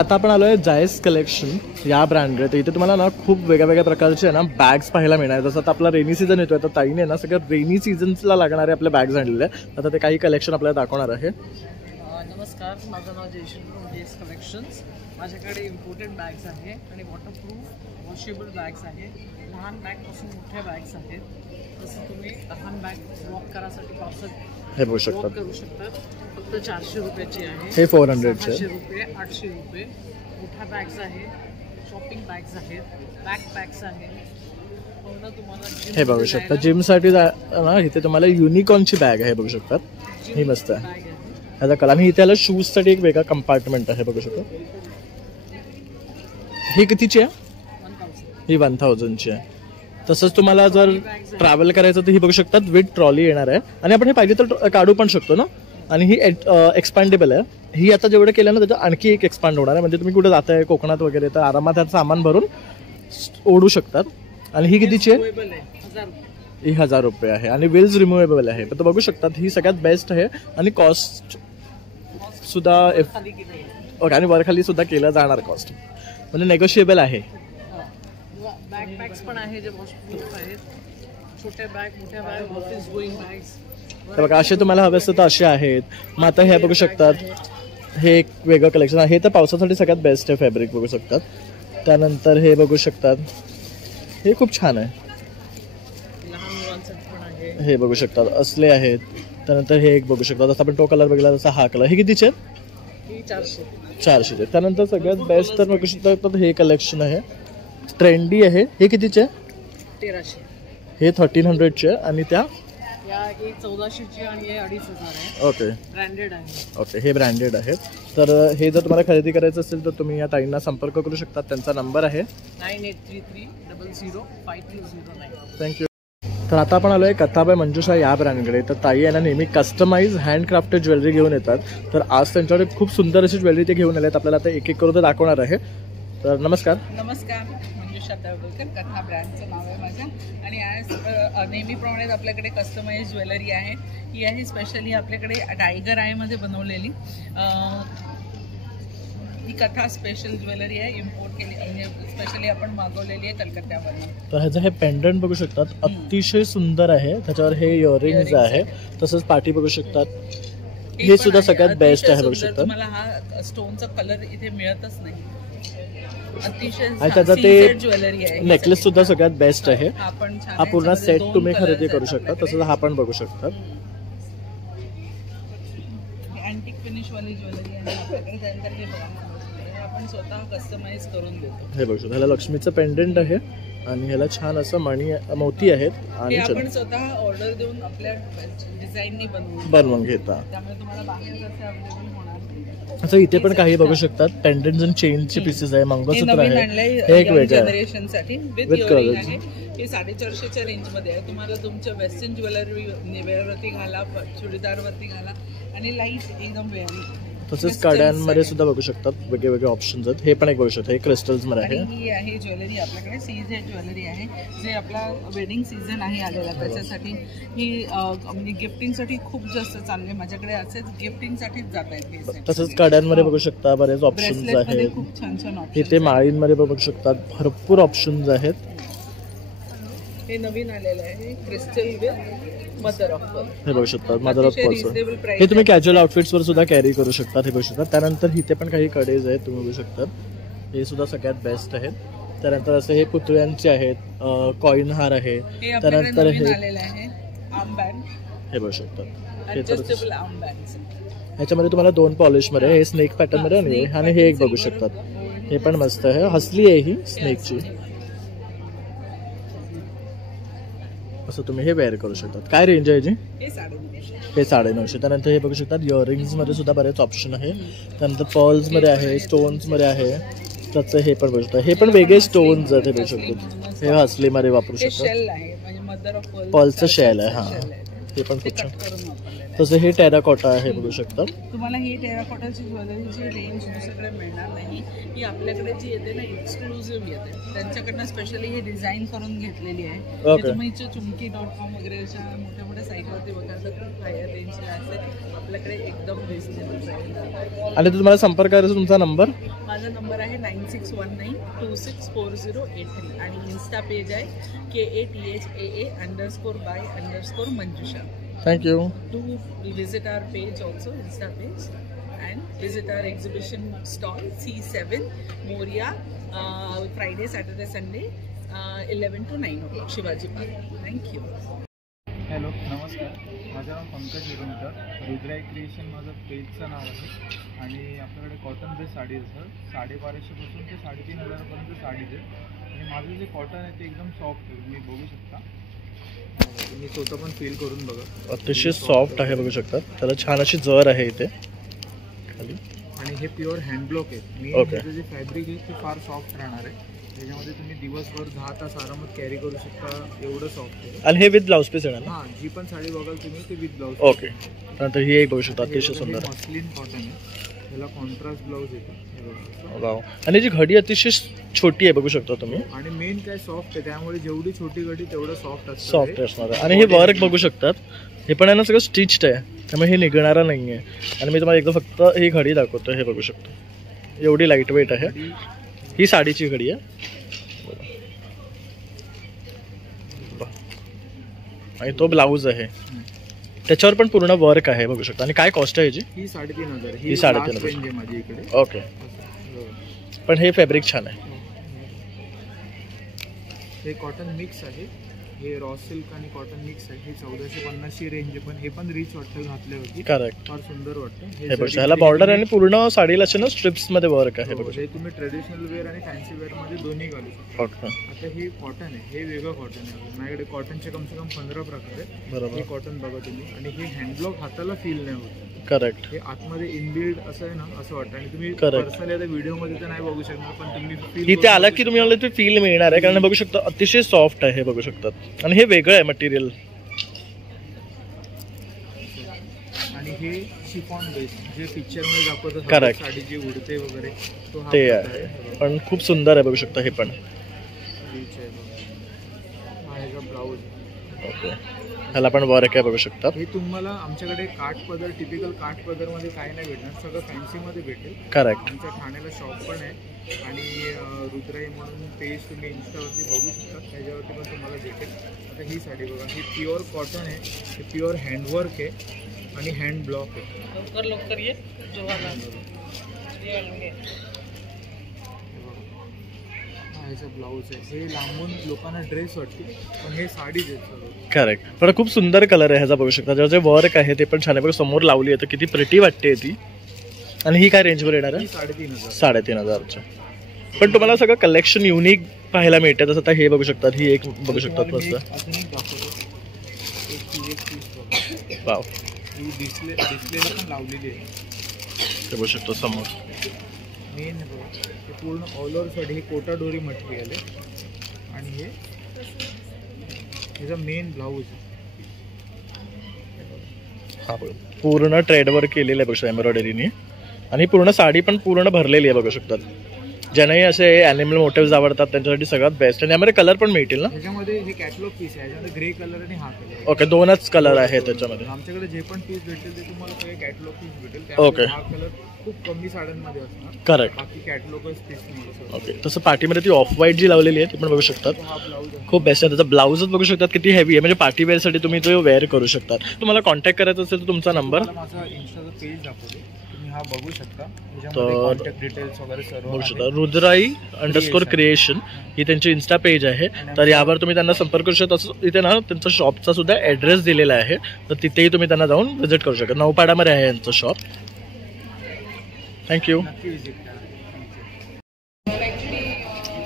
आता आपण आलो आहे जायस कलेक्शन या ब्रँडकडे. तर इथे तुम्हाला ना खूप वेगळ्या प्रकारचे ना बॅग्स पाहायला मिळणार. जसं आता आपला रेनी सीझन येतोय तर ताईने ना सगळं रेनी सीझन्सला लागणारे आपले बॅग्स आणलेले आहेत. आता ते काही कलेक्शन आपल्याला दाखवणार आहे. नमस्कार, माझं नाव जयश्री जेस कलेक्शन्स. माझ्याकडे इम्पोर्टेड बॅग्स आहे आणि वॉटरप्रूफ वॉशेबल बॅग्स आहे. लहान बॅगपासून मोठ्या बॅग्स आहेत. तसं तुम्ही लहान बॅग वॉक करायसाठी पावसात हे बघू शकता करू शकतात. फक्त 400 रुपयाची आहे. हे 400 चे. 600 रुपये, 800 रुपये. मोठ्या बॅग्स आहेत, शॉपिंग बॅग्स आहेत, बॅकपॅक्स आहेत. हे बघू शकता जिमसाठी ना इथे तुम्हाला युनिकॉर्नची बॅग आहे बघू शकतात. ही मस्त आहे ह्याचा कलर. आणि इथे याला शूजसाठी एक वेगळा कंपार्टमेंट आहे बघू शकता. ही कितीची आहे? ही 1000ची आहे. तसंच तुम्हाला जर ट्रॅव्हल करायचं तर ही बघू शकतात विथ ट्रॉली येणार आहे. आणि आपण हे पाहिजे तर काढू पण शकतो ना. आणि ही एक्सपॅन्डेबल आहे. ही आता जेवढं केलं ना त्याच्यात आणखी एक एक्सपांड होणार आहे. म्हणजे तुम्ही कुठे जाताय कोकणात वगैरे तर आरामात ह्याचं सामान भरून ओढू शकतात. आणि ही कितीची आहे? ही 1000 रुपये आहे आणि व्हील्स रिमुवेबल आहे. तर बघू शकतात ही सगळ्यात बेस्ट आहे आणि कॉस्ट सुद्धा ओके आणि वरखाली सुद्धा केलं जाणार कॉस्ट म्हणजे नेगोशिएबल आहे. बॅकपॅक्स पण आहे जे वॉशप्रूफ आहेत. छोट्या बॅग, मोठ्या बॅग, ऑफिस गोईंग बॅग्स. तर बघा असे तुम्हाला हवे असतं तर असे आहेत. मग आता हे बघू शकतात हे एक वेगळं कलेक्शन आहे. हे तर पावसासाठी सगळ्यात बेस्ट आहे फॅब्रिक बघू शकतात. त्यानंतर हे बघू शकतात हे खूप छान आहे. हे बघू शकतात असले आहेत. त्यानंतर हे एक बघू शकतात. जसं आपण तो कलर बघितला तसा हा कलर. हे कितीचे आहेत? 400. त्यानंतर सगळ्यात बेस्ट तर बघू शकतात हे कलेक्शन आहे ट्रेंडी आहे. हे कितीचे आहे? 1300. हे 1300चे आहे आणि त्या 1400ची आणि हे 2500 आहे. ओके ब्रँडेड आहे. ओके हे ब्रँडेड आहेत. तर हे जर तुम्हाला खरेदी करायचं असेल तर तुम्ही या ताईंना संपर्क करू शकता. त्यांचा नंबर आहे 9833005209. थँक्यू. तर आता आपण आलो आहे कथाबाई मंजुषा या ब्रँडकडे. तर ताई यांना नेहमी कस्टमाइज हँडक्राफ्टेड ज्वेलरी घेऊन येतात. तर आज त्यांच्याकडे खूप सुंदर अशी ज्वेलरी ते घेऊन आले आहेत. आपल्याला आता एक एक करून ते दाखवणार आहे. तर नमस्कार. नमस्कार, मंजुषा तळवलकर, कथा ब्रँडचं नाव आहे माझ्या. आणि आज नेहमीप्रमाणेच आपल्याकडे कस्टमाइज ज्वेलरी आहे. ही आहे स्पेशली आपल्याकडे टायगर आयमध्ये बनवलेली. ही कथा स्पेशल ज्वेलरी आहे. इम्पोर्ट केली म्हणजे स्पेशली आपण मागवलेली आहे कलकत्त्यामध्ये. तर ह्याचं हे पेंडंट बघू शकतात अतिशय सुंदर आहे. त्याच्यावर हे इयरिंग्स आहे. तसंच पाठी बघू शकतात. हे सुद्धा सगळ्यात बेस्ट आहे बघू शकतात. मला हा स्टोनचा कलर इथे मिळतच नाही. अतिशय आणि त्याचा ते ज्वेलरी आहे. नेकलेस सुद्धा सगळ्यात बेस्ट आहे. हा पूर्ण सेट तुम्ही खरेदी करू शकता. तसंच हा पण बघू शकतात. अँटिक फिनिश वाली ज्वेलरी आहे आपल्याकडे. त्यानंतर हे बघा आपण स्वतः कस्टमाइज करून देतो. हे बघू शकता. ह्याला लक्ष्मीचं पेंडंट आहे आणि ह्याला छान असं मणी मोती आहेत आणि आपण स्वतः ऑर्डर देऊन आपल्या डिझाईननी बनवून घेता. त्यामुळे तुम्हाला बाहेर जसे अवेलेबल होणार. असं इथे पण काही बघू शकतात पेंडंट्स आणि चेनचे पीसेस आहे. मंगळसूत्र आहे. हे एक वेगळं जनरेशन साठी विथ इयरिंग आहे. हे 450च्या रेंजमध्ये आहे. तुम्हाला तुमच्या वेस्टर्न ज्वेलरी वेअरवरती घाला, चुडीदारवरती घाला आणि लाईट एकदम वेअर. तसेच काड्यांमध्ये सुद्धा बघू शकतात वेगवेगळे ऑप्शन्स आहेत. हे पण एक बघू शकता. हे क्रिस्टल्स मध्ये आहे. ही आहे ज्वेलरी आपल्याकडे सीझेड ज्वेलरी आहे. जे आपला वेडिंग सीझन आहे आलेला त्याच्यासाठी ही म्हणजे गिफ्टिंगसाठी खूप जास्त चांगले माझ्याकडे असेच गिफ्टिंगसाठीच जात आहेत. तसंच काड्यांमध्ये बघू शकता बरेच ऑप्शन्स आहेत. खूप छान छान इथे माळींमध्ये बघू शकतात भरपूर ऑप्शन्स आहेत. हे नवीन आलेलं आहे crystal with mother of pearl. हे बघू शकतात मदर ऑफ पर्ल. हे तुम्ही कॅज्युअल आउटफिट्सवर सुद्धा कॅरी करू शकता. हे बघू शकता. त्यानंतर इथे पण काही कडेज आहेत तुम्ही बघू शकता. हे सुद्धा सगळ्यात बेस्ट आहेत. त्यानंतर असे हे पुतळ्यांचे आहेत. कॉइन हार आहे. त्यानंतर हे आलेलं आहे आर्म बँड. हे बघू शकतात. Adjustable arm band. ह्याच्यामध्ये तुम्हाला 2 पॉलिशमध्ये, हे स्नेक पॅटर्नमध्ये आणि हे एक बघू शकतात, हे पण मस्त आहे. हसली आहे ही स्नेकची. असं तुम्ही हे वेअर करू शकतात. काय रेंज आहे जी? हे 950. त्यानंतर हे बघू शकतात इयरिंग्समध्ये सुद्धा बरेच ऑप्शन आहे. त्यानंतर पर्ल्समध्ये आहे, स्टोन्समध्ये आहे. त्याचं हे पण बघू शकता, हे पण वेगळे स्टोन्स आहेत, हे बघू शकतो. हे हसलीमध्ये वापरू शकतात. पर्ल्सचं शेल आहे. हां, हे पण खूप छान. तसं हे टेराकोटा आहे, बघू शकता. तुम्हाला ही टेराकोटाची ज्वेलरीची रेंज दुसरीकडे मिळणार नाही. ही आपल्याकडे जी येते ना एक्सक्लुझिव्ह येते, त्यांच्याकडनं स्पेशली ही डिझाईन करून घेतलेली आहे. तुम्ही चुमकी.com वगैरे अशा मोठ्या मोठ्या साईटवरती बघाल तर खूप हायर रेंजची असते. आपल्याकडे एकदम रिजनेबल राहील. आणि तुम्हाला संपर्क करायचा तुमचा नंबर? माझा नंबर आहे 9619264083 आणि इन्स्टा पेज आहे KATHAA_by_Manjusha. Thank you. Do visit our page also, Insta page, and visit our exhibition stall C7 Moria, Friday, Saturday, Sunday, 11 to 9 o'clock, Shivaji Park. Thank you. Hello, नमस्कार. माझं नाव Pankaj निरुणकर. रुद्राई creation माझं पेजचं नाव आहे आणि आपल्याकडे cotton base sari आहे sir. 1250पासून ते 3500पर्यंत sarees आहे आणि माझं जे कॉटन आहे ते एकदम सॉफ्ट आहे, तुम्ही बघू शकता. तुम्ही स्वतः पण फील करून बघा. अतिशय सॉफ्ट आहे, बघू शकता. त्याला छान अशी जर आहे इथे खाली आणि हे प्युअर हँडब्लॉक आहे. मी त्याचं जे फॅब्रिक आहे ते फार सॉफ्ट राहणार आहे. त्याच्यामध्ये तुम्ही दिवसभर 10 तास आरामात कॅरी करू शकता, एवढं सॉफ्ट आहे. आणि हे विथ ब्लाउज पीस येणार? हां, जी पण साडी बघाल तुम्ही ते विथ ब्लाउज. ओके. नंतर ही एक बघू शकता, अतिशय सुंदर मस्लिन कॉटन आहे. त्याला कॉन्ट्रास्ट ब्लाउज येतो. वाव. आणि जी घडी अतिशय छोटी आहे, बघू शकता तुम्ही. आणि मेन काय सॉफ्ट आहे, त्यामुळे जेवढी छोटी घडी तेवढं सॉफ्ट असतं. सॉफ्ट असणार आहे. आणि हे वर्क बघू शकतात, हे पण आहे ना सगळं स्टिच्ड आहे, त्यामुळे हे निघणारा नाही आहे. आणि मी तुम्हाला एकदा फक्त ही घडी दाखवतो, हे बघू शकतो. एवढी लाईट वेट आहे. ही साडीची घडी आहे आणि तो ब्लाऊज आहे, त्याच्यावर पण पूर्ण वर्क आहे, बघू शकता. आणि काय कॉस्ट आहे याची? ही 3500. ही 3500 माझी इकडे. ओके. पण हे फॅब्रिक छान आहे. हे कॉटन मिक्स आहे, हे रॉ सिल्क आणि कॉटन मिक्स आहे. हे 1450 रेंज आहे, पण हे पण रिच वाटतं घातल्यावरती. करेक्ट. फार सुंदर वाटतं. हे बघा, ह्याला बॉर्डर आणि पूर्ण साडीला ना स्ट्रिप्स मध्ये वर्क आहे. बघा, हे तुम्ही ट्रेडिशनल वेअर आणि फॅन्सी वेअर मध्ये दोन्ही घालू शकता. ओके. आता हे कॉटन आहे, हे वेगळं कॉटन आहे. माझ्याकडे कॉटनचे कम से कम 15 प्रकार आहेत. बरोबर. हे कॉटन बघा तुम्ही. आणि हे हँडब्लॉक हाताला फील नाही होत. करेक्ट. हे आतमध्ये इनबिल्ड असं आहे ना, असं वाटतं. आणि तुम्ही पर्सनली आता व्हिडिओ मध्ये तर नाही बघू शकणार, पण तुम्ही इथे आला की तुम्हाला ते फील मिळणार आहे, कारण बघू शकता अतिशय सॉफ्ट आहे, बघू शकतात. आणि हे वेगळं आहे मटेरियल. आणि हे शिफॉन बेस जे पिक्चर मध्ये दाखवतात, करेक्ट, साडी जी उडते वगैरे ते आहे. पण खूप सुंदर आहे, बघू शकता. हे पण ब्लाऊज. ओके. ह्याला पण वर्क आहे, बघू शकता. हे तुम्हाला आमच्याकडे काठ पदर, टिपिकल काठ पदर मध्ये काय नाही भेटणार, सगळं फॅन्सी मध्ये भेटेल. करेक्ट. आमच्या ठाण्याला शॉप पण आहे आणि रुद्राई म्हणून पेज तुम्ही इन्स्टावरती बघू शकता, त्याच्यावरती पण तुम्हाला भेटेल. आता ही साडी बघा, ही प्युअर कॉटन आहे, हे प्युअर हँडवर्क आहे आणि हँड ब्लॉक आहे. लवकर ये ह्याचा ब्लाऊज आहे. हे लांबून लोकांना ड्रेस वाटते, पण हे साडीच आहेत सर्व. करेक्ट. पण खूप सुंदर कलर आहे ह्याचा, बघू शकता. ज्याचं वर्क आहे ते पण छान आहे, बघा समोर लावली आहे तर किती प्रिटी वाटते ती. आणि ही काय रेंजवर येणार आहे? 3500. पण तुम्हाला सगळं कलेक्शन युनिक पाहायला मिळते. जसं आता हे बघू शकतात, ही एक बघू शकतात मस्त. वाव. ही डिस्प्लेला पण लावलेली आहे, ते बघू शकतो समोर. मेन हे पूर्ण ऑल ओव्हर साडी, हे कोटा डोरी मटेरियल आहे. आणि हे ह्याचा मेन ब्लाऊज. हा बघा, पूर्ण ट्रेडवर केलेलं आहे, बघू शकता एम्ब्रॉयडरीने. आणि पूर्ण साडी पण पूर्ण भरलेली आहे, बघू शकतात. ज्यांनाही असे ॲनिमल मोटिव्स आवडतात त्यांच्यासाठी सगळ्यात बेस्ट. आणि यामध्ये कलर पण मिळतील ना? ह्याच्यामध्ये हे कॅटलॉग पीस आहे, ह्याच्यामध्ये ग्रे कलर आणि हा कलर. ओके, 2च कलर आहे त्याच्यामध्ये. आमच्याकडे जे पण पीस भेटेल ते तुम्हाला सगळे कॅटलॉग पीस भेटेल. ओके. हा कलर खूप कमी साड्यांमध्ये असणार. करेक्ट. बाकी कॅटलॉगच पीस तुम्हाला. ओके. तसं पार्टीमध्ये ती ऑफ व्हाईट जी लावलेली आहे ती पण बघू शकतात, खूप बेस्ट आहे. त्याचा ब्लाऊजच बघू शकतात किती हेवी आहे, म्हणजे पार्टी वेअरसाठी तुम्ही तो वेअर करू शकतात. तुम्हाला कॉन्टॅक्ट करायचं असेल तर तुमचा नंबर? माझा इन्स्टाचा पेज दाखवतो, तुम्ही हा बघू शकता. तर कॉन्टॅक्ट डिटेल्स वगैरे सर्व बघू आहे. शकता. रुद्राई_क्रिएशन ही त्यांची इन्स्टा पेज आहे. तर यावर तुम्ही त्यांना संपर्क करू शकता. इथे ना त्यांचा शॉपचा सुद्धा ॲड्रेस दिलेला आहे, तर तिथेही तुम्ही त्यांना जाऊन व्हिजिट करू शकता. नौपाडामध्ये आहे यांचं शॉप. Thank you. नक्की विजिट करा.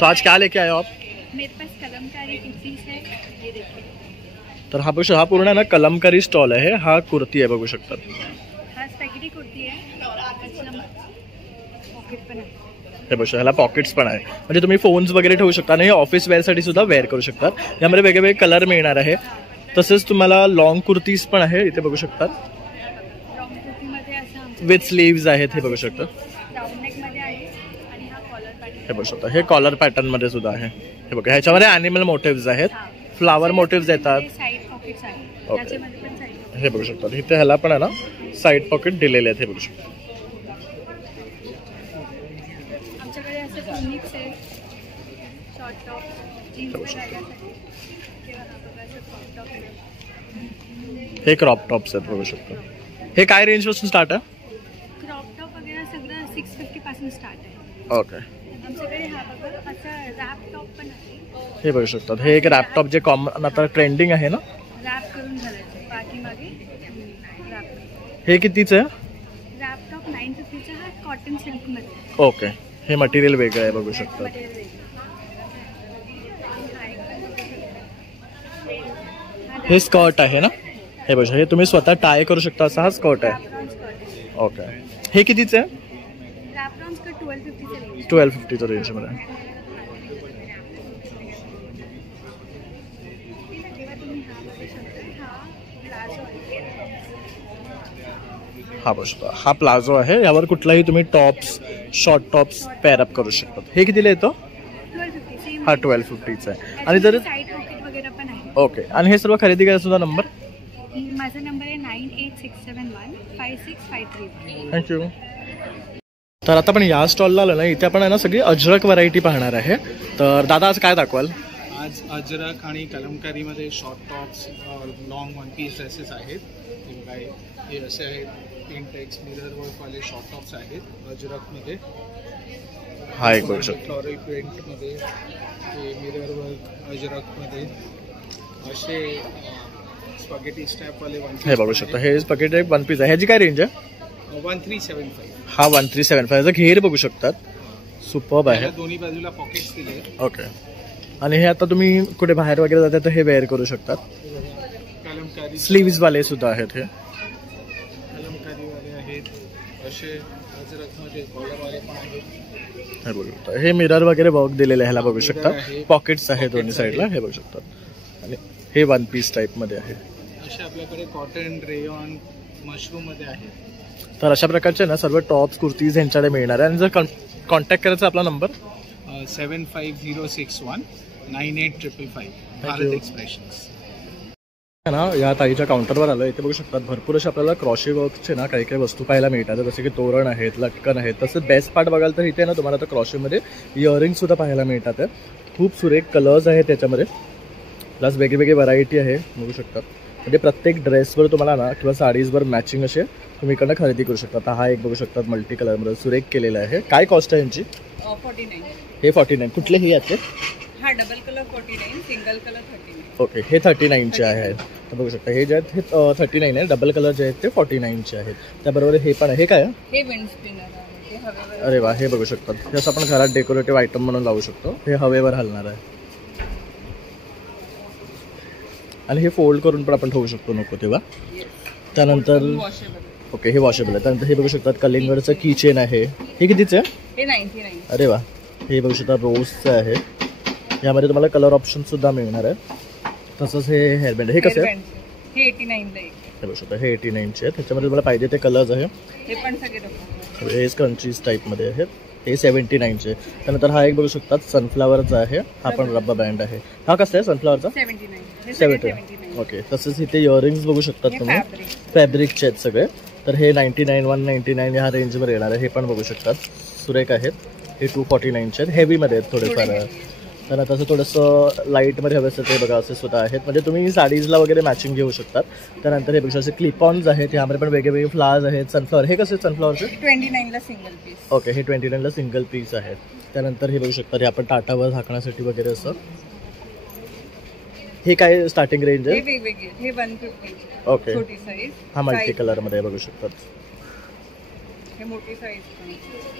तो आज क्या लेके आए हो आप? मेरे पास कलमकारी कुर्तीज है, ये देखिए. तर हा बघू हा पूर्ण ना कलमकारी स्टॉल आहे. हा कुर्ती आहे बघू शकता. हा स्पॅगेटी कुर्ती आहे. पॉकेट पण आहे. हे बघू ह्याला पॉकेट्स पण आहे, म्हणजे तुम्ही फोन्स वगैरे ठेवू शकता आणि हे ऑफिस वेअरसाठी सुद्धा वेअर करू शकतात. यामध्ये वेगवेगळे कलर मिळणार आहे. तसेच तुम्हाला लॉंग कुर्तीज पण आहे इथे बघू शकतात. लॉंग कुर्तीमध्ये असं विथ स्लीव्ज आहेत हे बघू शकता. राऊंड नेकमध्ये आहे आणि हा कॉलर पॅटर्न. हे बघू शकता. हे कॉलर पॅटर्न मध्ये सुद्धा आहे. हे बघा ह्याच्यामध्ये ॲनिमल मोटिव्स आहेत, फ्लावर मोटिव्स येतात. साईड पॉकेट्स आहे. ओके. त्याच्यामध्ये पण साईड. हे बघू शकता. इथे ह्याला पण आहे ना साईड पॉकेट दिलेले आहेत हे बघू शकता. आमच्याकडे असं टुनिक्स आहे, शॉर्ट टॉप, जीन्स घालण्यासाठी किंवा क्रॉप टॉप आहे. हे क्रॉप टॉप्स आहेत बघू शकता. हे काय रेंज पासून स्टार्ट आहे? क्रॉप टॉप वगैरे सगळं 650 पासून स्टार्ट आहे. ओके. आमच्याकडे हा बघा असं रॅप टॉप पण आहे. हे बघू शकतात. हे एक लॅपटॉप जे कॉमन आता ट्रेंडिंग आहे ना, रॅप करून घालायचं पाठीमागे रॅप. हे कितीचं आहे? रॅप टॉप 950चा. हा कॉटन सिल्कमध्ये. ओके. हे मटेरियल वेगळं आहे बघू शकतात. मटेरियल वेगळं. हे स्कर्ट आहे ना, हे बघा हे तुम्ही स्वतः टाय करू शकता असा हा स्कर्ट आहे. ओके. हे कितीचं आहे? रॅपरॉन स्कर्ट 1250चा रेंज. 1250च्या रेंजमध्ये. हा बघा हा प्लाझो आहे. यावर कुठलाही तुम्ही टॉप्स, शॉर्ट टॉप्स पेअरअप करू शकता. हे कितीला येतो? 1250. हा 1250चा आहे. आणि जर साईड पॉकेट वगैरे पण आहे. ओके. आणि हे सर्व खरेदी करायचा सुद्धा नंबर? माझा नंबर आहे 9867156531. थँक्यू. तर आता पण या स्टॉलला आलं ना, इथे आपण आहे ना सगळी अजरक व्हरायटी पाहणार आहे. तर दादा आज काय दाखवाल? आज अजरक आणि कलमकारीमध्ये short tops, long one piece dresses आहेत. हे असे आहेत इंटेक्स मिरर वर्कवाले शॉर्ट टॉप्स आहेत अजरकमध्ये. हा एक बघू शकतो. फ्लोरल प्रिंटमध्ये हे मिरर वर्क अजरकमध्ये असे स्पॅगेटी स्टॅपवाले वन पीस. हे बघू शकता. हे पॅकेट एक वन पीस आहे. ह्याची काय रेंज आहे? 1375. हा 1375. चा घेर बघू शकतात. सुपर्ब आहे. दोन्ही बाजूला पॉकेट्स दिले. ओके. आणि हे आता तुम्ही कुठे बाहेर वगैरे जाता तर हे वेअर करू शकतात. कलमकारी स्लीव्स वाले सुद्धा आहेत. हे कलमकारीवाले आहेत. असे अजरकमध्ये कॉलरवाले पण आहेत. हे बघू शकता. हे मिरर वगैरे वर्क दिलेले ह्याला बघू शकता. पॉकेट्स आहेत दोन्ही साईडला हे बघू शकतात. आणि हे वन पीस टाईप मध्ये आहे. असे आपल्याकडे कॉटन, रेयॉन, मशरूम मध्ये आहे. तर अशा प्रकारचे ना सर्व टॉप्स कुर्तीज ह्यांच्याकडे मिळणार आहे. आणि जर कॉन्टॅक्ट करायचा आपला नंबर 7506198555 भारत एक्सप्रेशन्स. ना या ताईच्या काउंटरवर आलं. इथे बघू शकतात भरपूर असे आपल्याला क्रॉशे वर्कचे ना काही काही वस्तू पाहायला मिळतात. जसे की तोरण आहेत, लटकन आहेत. तसंच बेस्ट पार्ट बघाल तर इथे ना तुम्हाला आता क्रॉशेमध्ये इयरिंग सुद्धा पाहायला मिळतात. खूप सुरेख कलर्स आहेत त्याच्यामध्ये, प्लस वेगळी व्हरायटी आहे बघू शकतात. म्हणजे प्रत्येक ड्रेसवर तुम्हाला ना किंवा साडीजवर मॅचिंग असे तुम्ही इकडनं खरेदी करू शकता. आता हा एक बघू शकतात मल्टी कलरमध्ये सुरेख केलेला आहे. काय कॉस्ट आहे यांची? 49. हे 49. कुठलेही याचे? हा double colour 49, single colour 39. Okay. हे 39चे आहेत. तर बघू शकता हे जे आहेत हे 39 आहे. डबल कलर जे आहेत ते 49चे आहेत. त्याबरोबर हे पण आहे. हे काय आहे? हे विंड स्पिनर आहे. ते हवेवर. अरे वा. हे बघू शकतात. हे असं आपण घरात डेकोरेटिव्ह आयटम म्हणून लावू शकतो. हे हवेवर हलणार आहे. आणि हे फोल्ड करून पण आपण ठेवू शकतो नको तेव्हा. त्यानंतर ओके हे वॉशेबल आहे. त्यानंतर हे बघू शकतात कलिंगडचं की चेन आहे. हे कितीचं आहे? हे 99. अरे वा. हे बघू शकता रोजचं आहे. यामध्ये तुम्हाला कलर ऑप्शन सुद्धा मिळणार आहे. तसंच हे हेअरबँड. हे कसं आहे? हे 89 ला आहे. हे बघू शकता हे 89चे आहे. त्याच्यामध्ये तुम्हाला पाहिजे ते कलर्स आहे. हे पण सगळे दाखवा. हे क्रंचीज टाईपमध्ये आहेत. हे 79चे. त्यानंतर हा एक बघू शकतात सनफ्लावरचा आहे. हा पण रब्बर बँड आहे. हा कसा आहे सनफ्लावरचा? 79. ओके. तसंच इथे इयरिंग्स बघू शकतात तुम्ही. फॅब्रिकचे आहेत सगळे. तर हे 99, 199 ह्या रेंजवर येणार आहे. हे पण बघू शकतात सुरेख आहेत. हे 249चे आहेत. हेवीमध्ये आहेत थोडेफार. तर आता असं थोडंसं लाईटमध्ये हवं असतं ते बघा असे सुद्धा आहेत. म्हणजे तुम्ही साडीजला वगैरे मॅचिंग घेऊ शकतात. त्यानंतर हे बघा असे क्लिपॉन्स आहेत, यामध्ये पण वेगळे वेगळे फ्लावर्स आहेत. सनफ्लॉवर हे कसे सनफ्लॉवरचे 29ला सिंगल पीस. ओके, हे 29ला सिंगल पीस आहेत. त्यानंतर हे बघू शकता, हे आपण ताटावर झाकण्यासाठी वगैरे असं. हे काय स्टार्टिंग रेंज आहे? हे वेगवेगळे, हे 150. ओके, छोटी साईज. हा मल्टी कलरमध्ये बघू शकतात. हे मोठी साईज.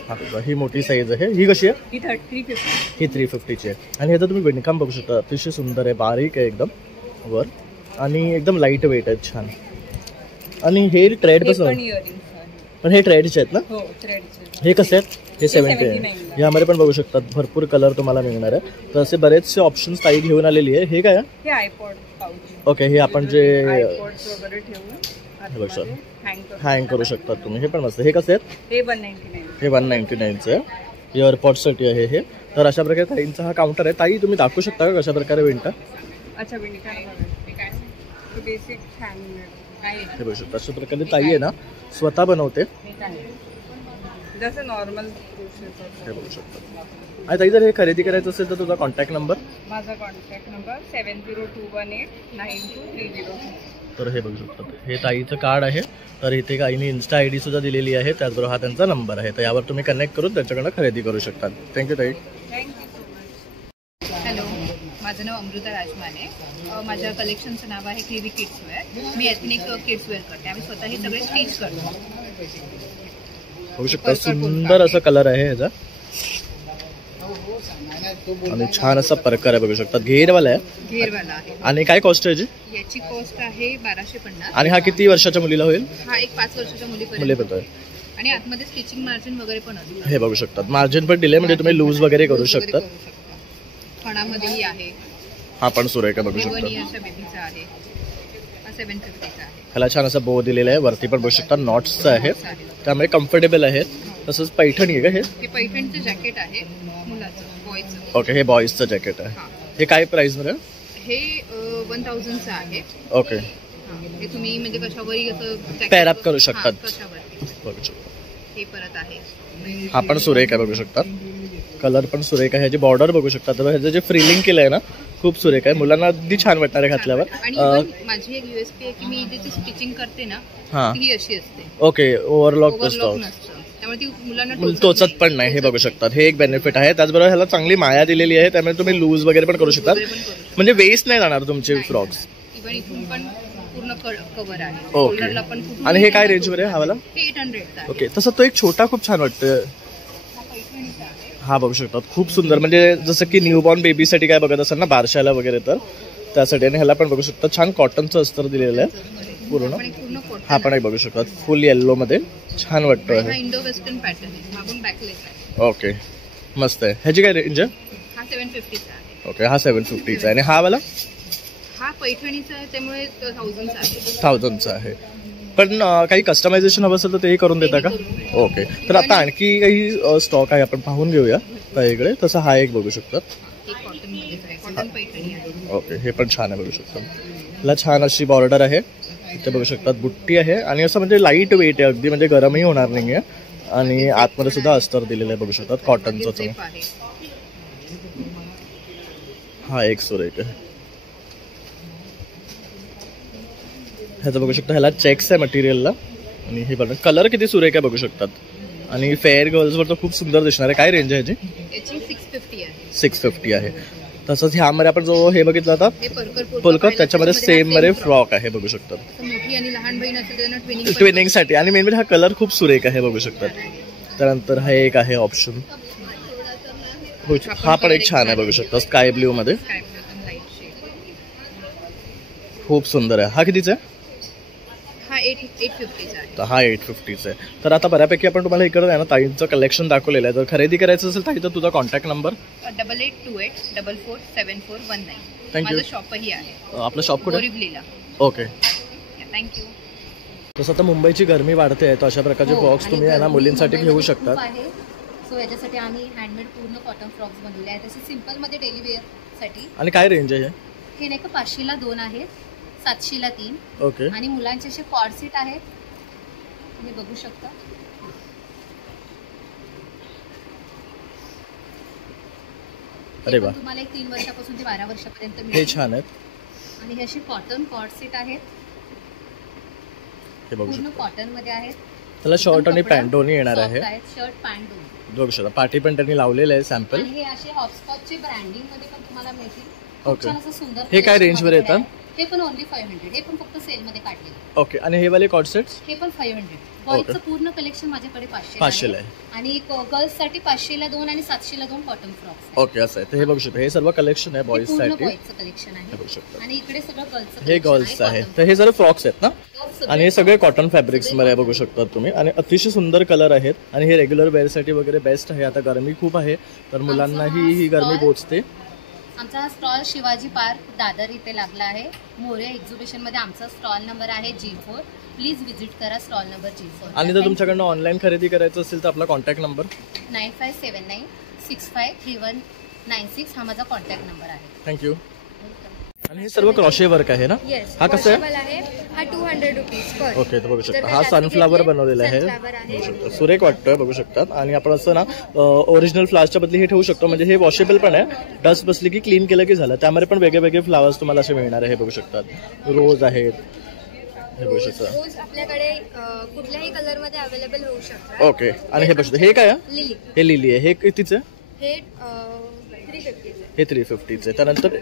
हा बघा, ही मोठी साईज आहे. ही कशी आहे? ही 350. ही 350ची आहे. आणि हे तर तुम्ही विणकाम बघू शकता, अतिशय सुंदर आहे, बारीक आहे एकदम वर आणि एकदम लाईट वेट आहे, छान. आणि हे ट्रेड कसं? पण हे ट्रेडचे आहेत ना? हो, ट्रेडचे. हे कसे आहेत? हे 70 आहे. यामध्ये पण बघू शकतात भरपूर कलर तुम्हाला मिळणार आहे. तर असे बरेचसे ऑप्शन्स ताई घेऊन आलेली आहे. हे काय आहे? हे आयपॉड पाउच. ओके, हे आपण जे आयपॉड्स वगैरे ठेवून हे बघा हँग करू शकतात तुम्ही. हे पण मस्त. हे कसे आहेत? हे 199. हे 199चं आहे. इयरपॉडसाठी आहे हे. तर अशा प्रकारे ताईंचा हा काउंटर आहे. ताई तुम्ही दाखवू शकता का कशा प्रकारे विणता? अच्छा, विणता काय बेसिक हे बघू शकता, अशा प्रकारे ताई आहे ना स्वतः बनवते. जसं नॉर्मल हे बघू शकता. आणि ताई जर हे खरेदी करायचं असेल तर तुझा कॉन्टॅक्ट नंबर? माझा कॉन्टॅक्ट नंबर 7021892306. तर हे बघू शकतात, हे ताईचं कार्ड आहे. तर इथे काहींनी इन्स्टा ID सुद्धा दिलेली आहे, त्याचबरोबर हा त्यांचा नंबर आहे. तर यावर तुम्ही कनेक्ट करून त्यांच्याकडनं खरेदी करू शकता. थँक्यू ताई. हॅलो, माझं नाव अमृता राजमाने. माझ्या कलेक्शनचं नाव आहे क्लिवी किड्सवेअर. मी एथनिक किड्सवेअर करते. आम्ही स्वतः हे सगळे स्टिच करतो. बघू शकता, सुंदर असा कलर आहे ह्याचा आणि छान असा प्रकार आहे. बघू शकता, घेरवाला आहे. घेरवाला आहे. आणि काय कॉस्ट आहे याची कॉस्ट आहे 1250. आणि हा किती वर्षाच्या मुलीला होईल? हा एक 5 वर्षाच्या मुलीपर्यंत. आणि आतमध्ये स्टिचिंग मार्जिन वगैरे पण असतं. हे बघू शकतात, मार्जिन पण दिले म्हणजे तुम्ही लूज वगैरे करू शकतात. फणामध्येही आहे. हा पण सुरेख बघू शकता. बेबीचा आहे. हा 750चा आहे. ह्याला छान असा बो दिलेला आहे. वरती पण बघू शकता नॉट्सचं आहे, त्यामुळे कम्फर्टेबल आहे. तसंच पैठणी आहे का हे? पैठणचं जॅकेट आहे मुलाचं, बॉयचं. ओके, हे बॉयजचं जॅकेट आहे. हे काय प्राइस मध्ये? हे 1000चं आहे. ओके, हे तुम्ही म्हणजे कशावरही असं पेअर अप करू शकतात. बघू शकता. हे परत आहे. हा पण सुरेख आहे बघू शकता. कलर पण सुरेख आहे. ह्याची बॉर्डर बघू शकता. तर ह्याचं जे फ्रिलिंग केलं आहे ना खूप सुरेख आहे. मुलांना अगदी छान वाटणार आहे घातल्यावर. आणि माझी एक USP आहे की मी जी स्टिचिंग करते ना ती अशी असते. ओके, ओव्हरलॉक नसतं, त्यामुळे ती मुलांना टोचत पण नाही. हे बघू शकतात, हे एक बेनिफिट आहे. त्याचबरोबर ह्याला चांगली माया दिलेली आहे, त्यामुळे तुम्ही लूज वगैरे पण करू शकता. म्हणजे वेस्ट नाही जाणार तुमचे फ्रॉक्स. इव्हन इथून पण पूर्ण कव्हर आहे. ओके, आणि हे काय रेंज वर आहे हवाला? 800. ओके, तसं तो एक छोटा खूप छान वाटतं. हा बघू शकतात, खूप सुंदर. म्हणजे जसं की न्यूबॉर्न बेबीसाठी काय बघत असाल ना बारशाला वगैरे, तर त्यासाठी. आणि ह्याला पण बघू शकता छान कॉटनचं अस्तर दिलेलं आहे पूर्ण. हा पण एक बघू शकतात फुल येल्लो मध्ये, छान वाटतं. इंडो वेस्टर्न पॅटर्न आहे. मागून बॅकलेस आहे. ओके, मस्त आहे. ह्याची काय रेंज आहे? हा 750चा आहे. ओके, हा 750चा आहे. आणि हा वाला? हा पैठणीचा आहे, त्यामुळे 1000चा आहे. 1000चा आहे. पण काही कस्टमायझेशन हवं असेल तर तेही करून देता का? ओके, तर आता आणखी काही स्टॉक आहे, आपण पाहून घेऊया ताईकडे. तसं हा एक बघू शकतात. ओके, हे पण छान आहे बघू शकता. ह्याला छान अशी बॉर्डर आहे, इथे बघू शकतात बुट्टी आहे. आणि असं म्हणजे लाईट वेट आहे अगदी, म्हणजे गरमही होणार नाही आहे. आणि आतमध्ये सुद्धा अस्तर दिलेलं आहे बघू शकतात कॉटनचं. हा एक सुरेख आहे. ह्याचं बघू शकता, ह्याला चेक्स आहे मटेरियलला. आणि हे बघा कलर किती सुरेख आहे बघू शकतात. आणि फेअर गर्ल्सवर तर खूप सुंदर दिसणार आहे. काय रेंज आहे ह्याची? 650 आहे. तसंच ह्यामध्ये आपण जो हे बघितलं होता पोलकट, त्याच्यामध्ये सेम मध्ये फ्रॉक आहे बघू शकतात. ट्विनिंग साठी. आणि मेन म्हणजे हा कलर खूप सुरेख आहे बघू शकतात. त्यानंतर हा एक आहे ऑप्शन, हा पण एक छान आहे बघू शकता स्काय ब्ल्यू मध्ये, खूप सुंदर आहे. हा कितीचा आहे? हा 850चा आहे. तर हा 850चा आहे. तर आता बऱ्यापैकी आपण तुम्हाला इकडे आहे ना ताईंचं कलेक्शन दाखवलेलं आहे. जर खरेदी करायचं असेल ताई तर तुझा कॉन्टॅक्ट नंबर? 8828447419. थँक्यू. माझं शॉपही आहे. आपलं शॉप कुठे? बोरिवलीला. Okay, thank you. तसं आता मुंबईची गरमी वाढते आहे, तर अशा प्रकारचे फ्रॉक्स तुम्ही आहे ना मुलींसाठी घेऊ शकता. सो याच्यासाठी आम्ही हँडमेड पूर्ण कॉटन फ्रॉक्स बनवले आहेत. तसे सिम्पलमध्ये डेली वेअरसाठी. आणि काय रेंज आहे हे नाही का 500ला 2 आहेत, 700ला 3. ओके, आणि मुलांचे असे कॉर्ड सेट आहेत, तुम्ही बघू शकता. अरे वा. तुम्हाला एक 3 वर्षापासून ते 12 वर्षापर्यंत हे मिळेल. छान आहेत. आणि हे असे कॉटन कॉर्ड सेट आहेत, हे बघू पूर्ण शकता. कॉटन मध्ये आहेत. त्याला शर्ट आणि पॅन्ट दोन्ही येणार आहे. शर्ट पॅन्ट दोन्ही बघू शकता. पार्टी पण त्यांनी लावलेलं आहे सॅम्पल. आणि हे असे हॉपस्कॉचचे ब्रँडिंग मध्ये पण तुम्हाला मिळतील. ओके. छान असं सुंदर. हे काय रेंज वर येतात? हे पण ओनली 500. हे पण फक्त सेल मध्ये काढलेले. ओके. आणि हे वाले कॉर्ड सेट्स हे पण 500. बॉयजचं पूर्ण कलेक्शन माझ्याकडे 500 आहे. आणि गर्ल्स साठी 500 ला 2 आणि 700 ला 2 कॉटन फ्रॉक्स. ओके, असं आहे. तर हे बघू शकता. हे सर्व कलेक्शन आहे बॉयज साठी. बॉयजचं कलेक्शन आहे. हे बघू शकता. आणि इकडे सगळं गर्ल्सचं. हे गर्ल्स आहे. तर हे सर्व फ्रॉक्स आहेत ना, आणि हे सगळे कॉटन फॅब्रिक्स मध्ये बघू शकता तुम्ही. आणि अतिशय सुंदर कलर आहेत. आणि हे रेग्युलर वेअर साठी वगैरे बेस्ट आहे. आता गरमी खूप आहे तर मुलांनाही ही गरमी पोचते. आमचा हा स्टॉल शिवाजी पार्क दादर इथे लागला आहे. मोरया एक्झिबिशन मध्ये आमचा स्टॉल नंबर आहे G4. प्लीज विजिट करा स्टॉल नंबर G4. आणि जर तुमच्याकडनं ऑनलाईन खरेदी करायचं असेल तर आपला कॉन्टॅक्ट नंबर 9579653196 हा माझा कॉन्टॅक्ट नंबर आहे. थँक्यू. आणि हे सर्व क्रॉशे वर्क आहे ना? हा कसं आहे? हा 200 रुपीज पर. ओके. तर बघू शकता हा सनफ्लावर बनवलेला आहे. बघू शकता सुरेख वाटतोय. बघू शकतात. आणि आपण असं ना ओरिजिनल फ्लावर्सच्या बदली हे ठेवू शकतो. म्हणजे हे वॉशेबल पण आहे. डस्ट बसली की क्लीन केलं की झालं. त्यामध्ये पण वेगळे वेगळे फ्लावर्स तुम्हाला असे मिळणार आहे. हे बघू शकतात. रोज आहेत. हे बघू शकता. रोज आपल्याकडे कुठल्याही कलर मध्ये अवेलेबल होऊ शकतात. ओके. आणि हे बघू शकता. हे काय आहे? लिली. हे लिली आहे. हे कितीचं आहे? हे 350. हे 350 आहे. त्यानंतर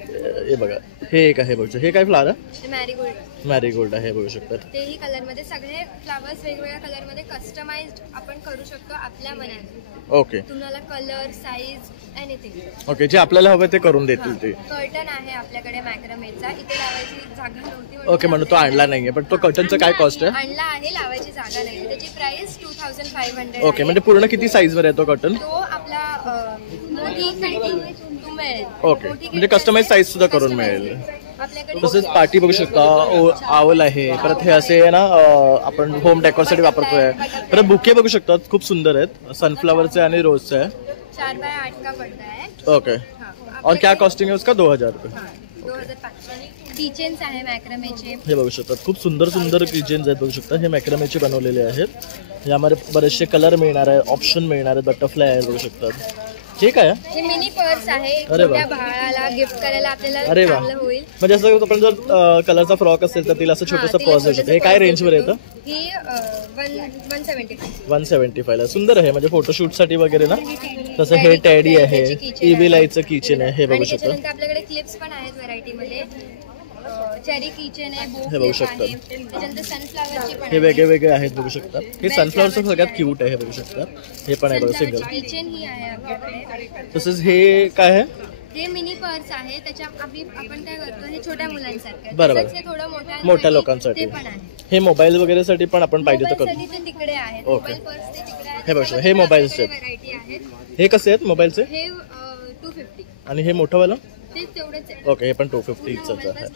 हे बघा हे एक आहे. बघू हे काय फ्लावर आहे? मॅरीगोल्ड. मॅरीगोल्ड आहे. बघू शकतात. तेही कलर मध्ये सगळे फ्लावर्स वेगवेगळ्या कलर मध्ये कस्टमाइज्ड आपण करू शकतो आपल्या मनाने. ओके. तुम्हाला कलर साईज एनिथिंग. ओके. जे आपल्याला हवं ते करून देतील ते. कर्टन आहे आपल्याकडे मॅक्रमेचा. इथे लावायची जागा नव्हती. ओके. म्हणून तो आणला नाहीये. पण तो कर्टनचं काय कॉस्ट आहे? आणला आहे, लावायची जागा नाही. त्याची प्राइस 2500. ओके. म्हणजे पूर्ण किती साईज वर आहे तो कर्टन? तो आपला मोठी मिळेल. ओके. म्हणजे कस्टमाइज साईज सुद्धा करून मिळेल. आपल्याकडे तसेच पार्टी बघू शकता. आवल आहे. परत हे असे ना आपण होम डेकोरसाठी वापरतोय. परत बुके बघू शकतात. खूप सुंदर आहेत. सनफ्लावरचे आणि रोजचे आहे. 4x8 का पडता है. ओके. और क्या कॉस्टिंग है उसका? 2000 रुपये. 2500. किचन्स आहे मॅक्रमेचे. हे बघू शकतात. खूप सुंदर सुंदर किचन्स आहेत. बघू शकता. हे मॅक्रमेचे बनवलेले आहेत. यामध्ये बरेचसे कलर मिळणार आहे. ऑप्शन मिळणार आहे. बटरफ्लाय आहे. बघू शकतात. हे काय आहे? हे मिनी पर्स आहे. छोट्या बाळाला गिफ्ट करायला आपल्याला चांगलं होईल. म्हणजे असं आपण जर कलरचा फ्रॉक असेल तर तिला असं छोटंसं पर्स देऊ शकतो. हे काय रेंज वर येतं? ही 175 ला. सुंदर आहे. म्हणजे फोटोशूट साठी वगैरे ना. तसं हे टॅडी आहे. इव्ही लाईटचं किचन आहे. हे बघू शकता. आपल्याकडे क्लिप्स पण आहेत व्हरायटी मध्ये. चेरी किचन आहे. हे बघू शकता. त्याच्यानंतर सनफ्लावरची पण हे वेगळे वेगळे आहेत. बघू शकता. हे सनफ्लावरचं सगळ्यात क्यूट आहे. हे बघू शकता. हे पण आहे बघा सिंगल. किचन ही आहे आपल्याकडे. तसंच हे काय आहे? हे मिनी पर्स आहे. त्याच्या आपण काय करतो हे छोट्या मुलांसारखं. बरोबर. हे थोडं मोठ्या लोकांसाठी. ते पण आहे. हे मोबाईल वगैरे साठी पण आपण पाहिजे तर करू. ते तिकडे आहे. ओके. मोबाईल पर्स ते तिकडे आहे. हे बघा हे मोबाईलचे व्हरायटी आहेत. हे कसे आहेत मोबाईलचे? हे 250. आणि हे मोठंवालं? ते तेवढेच आहे. ओके. हे पण 250च आहे.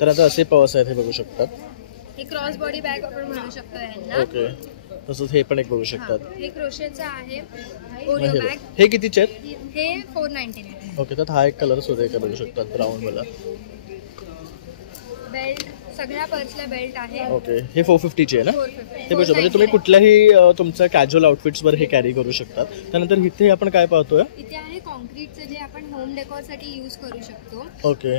तर आता असे पर्स आहेत. हे बघू शकतात. हे क्रॉस बॉडी बॅग आपण म्हणू शकतो यांना. ओके. तसंच हे पण एक बघू शकतात. हे क्रोशेचं आहे. Oreo bag. हे कितीचे आहेत? हे 499. ओके. तर हा एक कलर सुद्धा आहे. बघू शकतात ब्राऊन वाला. बेल्ट सगळ्या पर्सला बेल्ट आहे. ओके. हे 450 आहे ना? 450. हे बघू शकता. म्हणजे तुम्ही कुठल्याही तुमच्या कॅज्युअल आउटफिट्स वर हे कॅरी करू शकतात. त्यानंतर इथे आपण काय पाहतोय? इथे आहे कॉन्क्रीटचं जे आपण होम डेकोर साठी यूज करू शकतो. ओके.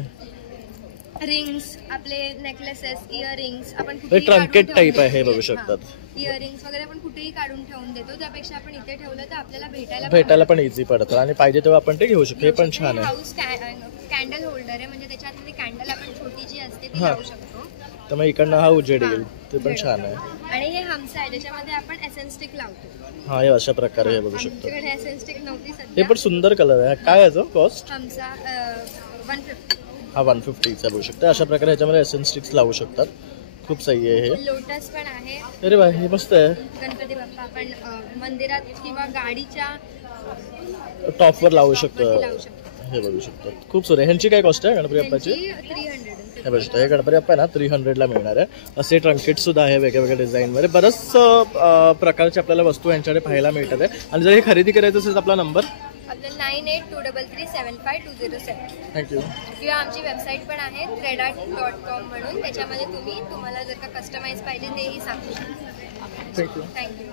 रिंग्स आपले नेकलेसेस इयरिंग्स आपण ट्रंकेट टाईप आहे. हे बघू शकतात. इयरिंग्स वगैरे आपण कुठेही काढून ठेवून देतो. त्यापेक्षा आपण इथे ठेवलं तर आपल्याला भेटायला पण इझी पडतं. आणि पाहिजे तेव्हा आपण ते घेऊ शकतो. हे पण छान आहे. हाऊस कॅन्डल होल्डर आहे. म्हणजे त्याच्यात कॅन्डल आपण छोटी जी असते ती लावू शकतो. तर मग इकडनं हा उजेड येईल. ते पण छान आहे. आणि हे हमसा आहे ज्याच्यामध्ये आपण एसेन्स स्टिक लावतो. हा हे अशा प्रकारे हे बघू शकतो. आमच्याकडे एसेन्स स्टिक नव्हती सध्या. हे पण सुंदर कलर आहे. काय याचं कॉस्ट? हमसा 150. हा 150चा बघू शकता. अशा प्रकारे ह्याच्यामध्ये एसेन्स स्टिक्स लावू शकतात. खूप सही आहे हे. लोटस पण आहे. अरे वा हे मस्त आहे. गणपती बाप्पा आपण मंदिरात किंवा गाडीच्या टॉपवर लावू शकतो. हे बघू शकतात. खूप सुरेख. ह्यांची काय कॉस्ट आहे गणपती बाप्पाची? 300. हे बघू शकता. हे गणपती बाप्पा ना 300 ला मिळणार आहे. असे ट्रंकेट सुद्धा आहे वेगवेगळ्या डिझाईनमध्ये. बरंच प्रकारचे आपल्याला वस्तू यांच्याकडे पाहायला मिळतात आहे. आणि जर हे खरेदी करायचं असेल तर आपला नंबर आपलं 9823375207. थँक्यू. किंवा आमची वेबसाईट पण आहे threadart.com म्हणून. त्याच्यामध्ये तुम्हाला जर का कस्टमाइज पाहिजे तेही सांगू शकता. थँक्यू. थँक्यू.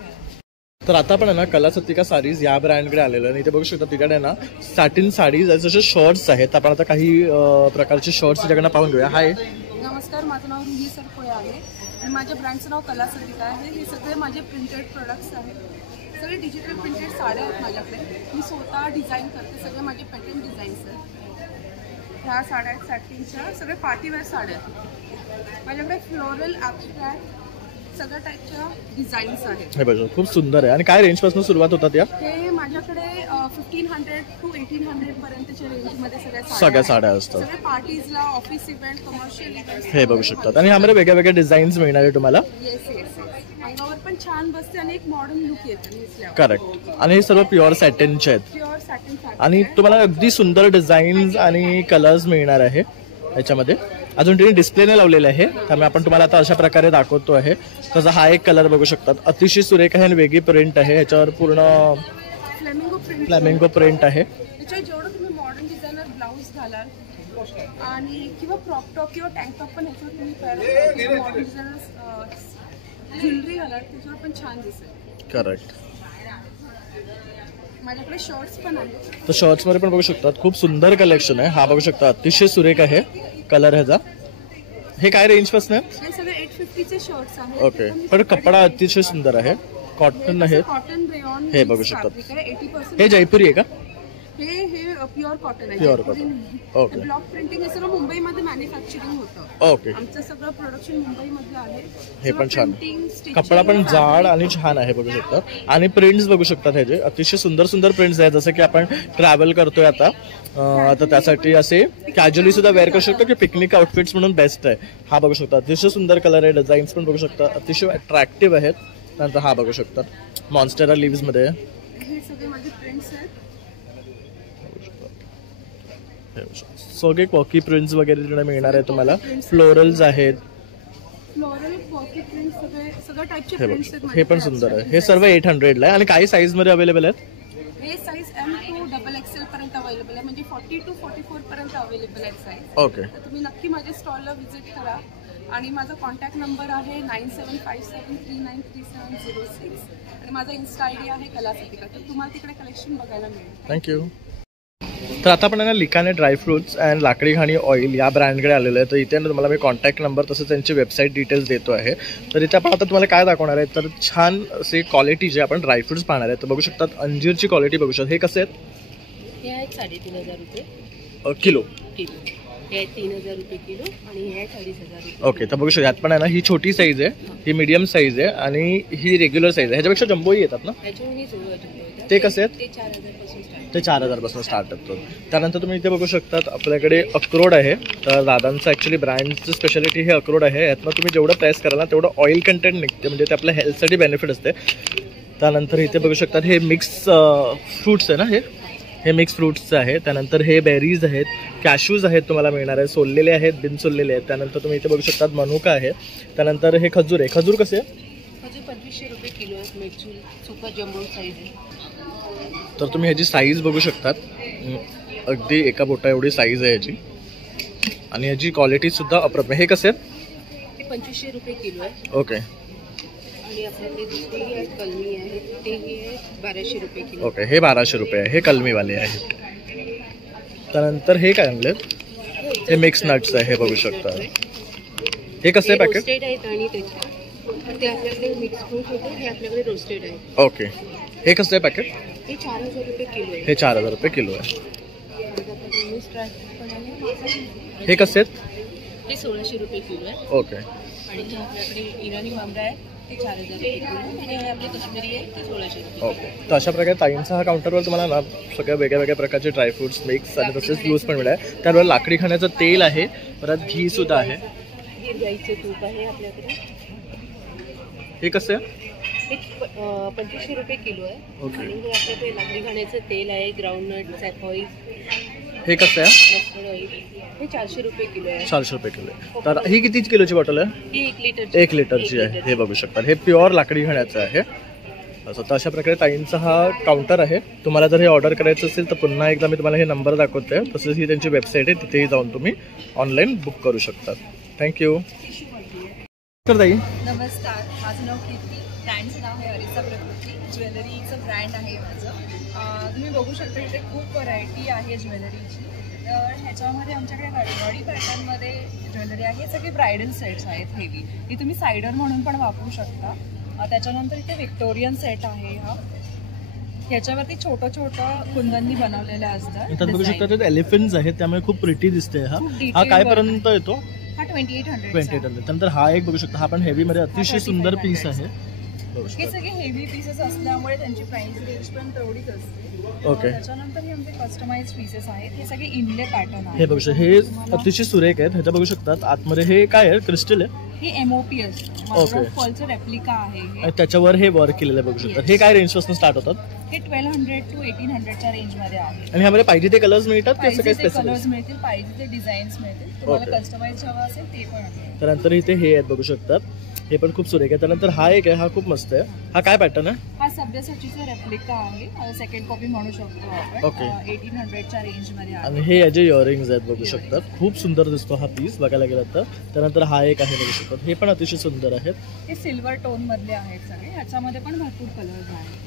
तर आता आपण आहे ना कलासत्तिका साडीज या ब्रँडकडे आलेलो आहे आणि इथे बघू शकता तिकडे ना सॅटिन साडीज जसे शॉर्ट्स आहेत. आपण आता काही प्रकारचे शॉर्ट्स तिच्याकडनं पाहून घेऊया. हाय नमस्कार, माझं नाव रुही सरकोळे आहे आणि माझ्या ब्रँडचं नाव कलासत्तिका आहे. हे सगळे माझे प्रिंटेड प्रोडक्ट्स आहेत. सगळे डिजिटल प्रिंटेड साड्या आहेत माझ्याकडे. मी स्वतः डिझाईन करते. सगळे माझे पॅटर्न डिझाईन्स आहेत. ह्या साड्या आहेत सॅटिनच्या, सगळे पार्टीवेअर साड्या आहेत. माझ्याकडे फ्लोरल, ॲब्स्ट्रॅक्ट सगळ्या टाईपच्या डिझाईन्स आहेत. हे बघा खूप सुंदर आहे. आणि काय रेंज पासून सुरुवात होतात या? हे माझ्याकडे 1500 to 1800 पर्यंतच्या रेंजमध्ये सगळ्या साड्या असतात. सगळे पार्टीजला, ऑफिस इव्हेंट, कमर्शियल इव्हेंट हे बघू शकतात. आणि ह्यामध्ये वेगळ्या वेगळ्या डिझाईन्स मिळणार आहे तुम्हाला. येस येस, अंगावर पण छान बसते आणि एक मॉडर्न लुक येतो. करेक्ट. आणि हे सर्व प्युअर सॅटिनचे आहेत. प्युअर सॅटिन आणि तुम्हाला अगदी सुंदर डिझाईन्स आणि कलर्स मिळणार आहे याच्यामध्ये. अजून तिने डिस्प्लेने लावलेले आहे त्यामुळे आपण तुम्हाला आता अशा प्रकारे दाखवतो आहे. तसा हा एक कलर बघू शकतात, अतिशय सुरेख आहे आणि वेगळी प्रिंट आहे. ह्याच्यावर पूर्ण फ्लेमिंगो प्रिंट आहे. त्याच्यावर जेवढं तुम्ही मॉडर्न डिझायनर ब्लाऊज घालाल आणि किंवा क्रॉप टॉप किंवा टँक टॉप पण ह्याच्यावर तुम्ही मॉडर्न डिझायनर ज्वेलरी घालाल त्याच्यावर पण छान दिसेल. करेक्ट. माझ्याकडे शॉर्ट्स पण आहेत. तर शॉर्ट्स मध्ये पण बघू शकतात खूप सुंदर कलेक्शन आहे. हा बघू शकता अतिशय सुरेख आहे कलर ह्याचा. हे काय रेंज पासून आहे? हे सगळे 850 चे शॉर्ट्स आहेत. ओके. पण कपडा अतिशय सुंदर आहे. कॉटन आहे. कॉटन रेयॉन हे बघू शकतात. 80% हे जयपुरी आहे का? हे प्युअर कॉटन आहे. Pure cotton. Okay. Block printing हे सगळं मुंबईमध्ये मॅन्युफॅक्चरिंग होतं. ओके. आमचं सगळं प्रोडक्शन मुंबईमधलं आहे. हे पण छान. कपडा पण जाड आणि छान आहे बघू शकता. आणि प्रिंट्स बघू शकतात ह्याचे अतिशय सुंदर सुंदर प्रिंट्स आहेत. जसं की आपण ट्रॅव्हल करतोय आता तर त्यासाठी असे कॅज्युअली सुद्धा वेअर करू शकतो की पिकनिक आउटफिट्स म्हणून बेस्ट आहे. हा बघू शकता अतिशय सुंदर कलर आहे. डिझाईन्स पण बघू शकता अतिशय अट्रॅक्टिव्ह आहेत. नंतर हा बघू शकता मॉन्स्टेरा लिव्स मध्ये. हे सगळे माझे प्रिंट्स आहेत. सगळे कॉकी प्रिंट्स वगैरे तिकडे मिळणार आहे तुम्हाला. फ्लोरल्स आहेत. फ्लोरल कॉकी प्रिंट्स सगळ्या टाइपचे प्रिंट्स आहेत. हे पण सुंदर आहे. हे सर्व 800 ला आहे. आणि काही साईज मध्ये अवेलेबल आहेत. हे साईज M to XXL पर्यंत अवेलेबल आहे. म्हणजे 40 to 44 पर्यंत अवेलेबल आहे साईज. ओके. तर तुम्ही नक्की माझ्या स्टॉलला व्हिजिट करा. आणि माझा कॉन्टॅक्ट नंबर आहे 9757393706 आणि माझा इन्स्टा ID आहे कलासत्तिका. तर तुम्हाला तिकडे कलेक्शन बघायला मिळेल. थँक्यू. तर आता आपण लिकाने ड्रायफ्रुट्स अँड लाकडी घाणी ऑइल या ब्रँडकडे आलेलो आहे. तर इथे तुम्हाला मी कॉन्टॅक्ट नंबर तसंच त्यांची वेबसाईट डिटेल्स देतो आहे. तर इथे आपण आता तुम्हाला काय दाखवणार आहे तर छान असे क्वालिटी जे आपण ड्रायफ्रुट्स पाहणार आहे. तर बघू शकतात अंजीरची क्वालिटी बघू शकता. हे कसे आहेत? हे आहेत 3500 रुपये किलो. हे आहेत 3000 रुपये किलो आणि हे आहेत 2500 रुपये. ओके. तर बघू शकता यात पण आहे ना ही छोटी साईज आहे, ही मीडियम साईज आहे आणि ही रेग्युलर साईज आहे. ह्याच्यापेक्षा जम्बोही येतात ना? ते कसे आहेत? ते 4000 पासून स्टार्ट. ते 4000 पासून स्टार्ट होतो. त्यानंतर तुम्ही इथे बघू शकतात आपल्याकडे अक्रोड आहे. तर दादांचं ॲक्च्युली ब्रँडचं स्पेशालिटी हे अक्रोड आहे. यातनं तुम्ही जेवढं प्रेस कराल ना तेवढं ऑइल कंटेंट निघते म्हणजे ते आपल्या हेल्थसाठी बेनिफिट असते. त्यानंतर इथे बघू शकतात हे मिक्स फ्रूट्स आहे ना, हे मिक्स फ्रूट्सचं आहे. त्यानंतर हे बेरीज आहेत, कॅशूज आहेत तुम्हाला मिळणार आहे, सोललेले आहेत, बिन सोललेले आहेत. त्यानंतर तुम्ही इथे बघू शकतात मनुका आहे. त्यानंतर हे खजूर आहे. खजूर कसे आहे? खजूर 2500 रुपये किलो आहे. मेचूर सुपर जम्बो साईज आहे. तर तुम्ही ह्याची साईज बघू शकतात अगदी एका बोटा एवढी साईज आहे याची आणि याची क्वालिटी सुद्धा अप्रतिम. हे कसे आहेत? हे 2500 रुपये किलो आहे. ओके. आणि आपल्याकडे दुसरी आहे कलमी आहे ते हे 1200 रुपये किलो. ओके. हे 1200 रुपये आहे. हे कलमीवाले आहेत. त्यानंतर हे काय आणले? हे मिक्स नट्स आहे. हे बघू शकता. हे कसे पॅकेट? रोस्टेड आहेत आणि त्याचे ते आपल्याकडे मिक्स फ्रूट होते. हे आपल्याकडे रोस्टेड आहे. ओके. हे कसं आहे पॅकेट? हे 4000 रुपये किलो आहे. हे 4000 रुपये किलो आहे. हे कसे आहेत? हे 1600 रुपये किलो आहे. ओके. आणि हे आपल्याकडे इराणी बांबडा आहे ते 4000 रुपये किलो आणि हे आपले कश्मीरी आहे ते 1600 रुपये. ओके. तर अशा प्रकारे ताईंचा हा काउंटरवर तुम्हाला ना सगळ्या वेगळ्या वेगळ्या प्रकारचे ड्रायफ्रुट्स मिक्स आणि तसेच ज्यूस पण मिळाले. त्याबरोबर लाकडी खाण्याचं तेल आहे, परत घी सुद्धा आहे. हे गाईचे तूप आहे आपल्याकडे. हे कसं आहे? हे 2500 रुपये किलो आहे. ओके. आणि हे आपल्याकडे लाकडी खाण्याचं तेल आहे, ग्राउंडनट, सॅफॉईल. हे कसं आहे? मस्टर्ड ऑइल हे 400 रुपये किलो आहे. 400 रुपये किलो आहे. तर ही किती किलोची बॉटल आहे? ही 1 लिटरची. 1 लिटरची आहे. हे बघू शकता. हे प्युअर लाकडी खाण्याचं आहे. असं तर अशा प्रकारे ताईंचा हा काउंटर आहे. तुम्हाला जर हे ऑर्डर करायचं असेल तर पुन्हा एकदा मी तुम्हाला हे नंबर दाखवते. तसेच ही त्यांची वेबसाईट आहे, तिथेही जाऊन तुम्ही ऑनलाईन बुक करू शकता. थँक्यू. तर ताई नमस्कार, माझं नाव कीर्ती. ब्रँडचं नाव आहे अरिसा प्रकृती. ज्वेलरीचं ब्रँड आहे माझं. तुम्ही बघू शकता इथे खूप व्हरायटी आहे ज्वेलरीची. तर ह्याच्यामध्ये आमच्याकडे गडवाडी पॅटर्नमध्ये ज्वेलरी आहे. हे सगळे ब्रायडल सेट्स आहेत हेवी. ही तुम्ही सायडर म्हणून पण वापरू शकता. त्याच्यानंतर इथे विक्टोरियन सेट आहे हा. ह्याच्यावरती छोटं छोटं कुंदननी बनवलेल्या असतात. बघू शकता एलिफंट्स आहेत, त्यामुळे खूप प्रिटी दिसते. हा काय पर्यंत येतो? हा 2800. 2800. त्यानंतर हा एक बघू शकता, हा पण हेवी मध्ये अतिशय सुंदर पीस आहे. हे सगळे हेवी पीसेस असल्यामुळे त्यांची प्राइस रेंज पण तेवढीच असते. ओके. त्याच्यानंतर हे आमचे कस्टमाइज पीसेस आहेत. हे सगळे इनले पॅटर्न आहेत. हे बघू शकता, हे अतिशय सुरेख आहेत. ह्याच्या बघू शकतात आतमध्ये हे काय आहे? क्रिस्टल आहे. हे एमओपी असतं. ओके. फॉलचं रेप्लिका आहे हे. त्याच्यावर हे वर्क केलेलं बघू शकतात. हे काय रेंज पासून स्टार्ट होतात? हे 1200 to 1800च्या रेंज मध्ये आहे. आणि ह्यामध्ये पाहिजे ते कलर्स मिळतात की असं काही कलर्स स्पेसिफिक? मिळतील, पाहिजे ते डिझाईन्स मिळतील. तुम्हाला कस्टमाइज हवं असेल ते पण आहे. त्यानंतर इथे हे आहेत बघू शकतात, हे पण खूप सुरेख आहे. त्यानंतर हा एक आहे, हा खूप मस्त आहे. हा काय पॅटर्न आहे? हा सब्यासाचीचा रेप्लिका आहे. सेकंड कॉपी म्हणू शकतो आपण. ओके. 1800च्या रेंज मध्ये आहे. आणि हे याचे इयरिंग्स आहेत बघू शकतात. खूप सुंदर दिसतो हा पीस बघायला गेला तर. त्यानंतर हा एक आहे बघू शकतात, हे पण अतिशय सुंदर आहेत. हे सिल्वर टोन मधले आहेत सगळे. ह्याच्यामध्ये पण भरपूर कलर्स आहेत.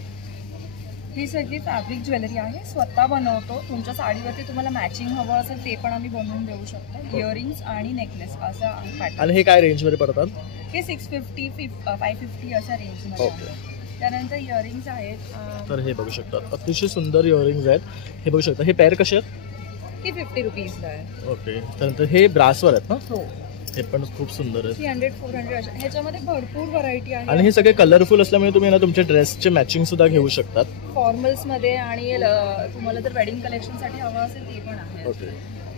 ही सगळी फॅब्रिक ज्वेलरी आहे. स्वतः बनवतो. तुमच्या साडीवरती तुम्हाला मॅचिंग हवं असेल ते पण आम्ही बनवून देऊ शकतो. इयरिंग्स आणि नेकलेस असं आहे पॅटर्न. आणि हे काय रेंज मध्ये पडतात? हे 650, 550 अशा रेंज मध्ये आहे. त्यानंतर इयरिंग्स आहेत. तर हे बघू शकतात, अतिशय सुंदर इयरिंग्स आहेत. हे बघू शकता, हे पेअर कसे आहेत? हे 50 रुपीजला आहे. ओके. त्यानंतर हे ब्रासवर आहेत ना? हो. हे पण खूप सुंदर आहे. 300, 400 अशा. ह्याच्यामध्ये भरपूर व्हरायटी आहे. आणि हे सगळे कलरफुल असल्यामुळे तुम्ही ना तुमच्या ड्रेसचे मॅचिंग सुद्धा घेऊ शकतात. फॉर्मल्स मध्ये आणि तुम्हाला जर वेडिंग कलेक्शन साठी हवं असेल ते पण आहे. ओके.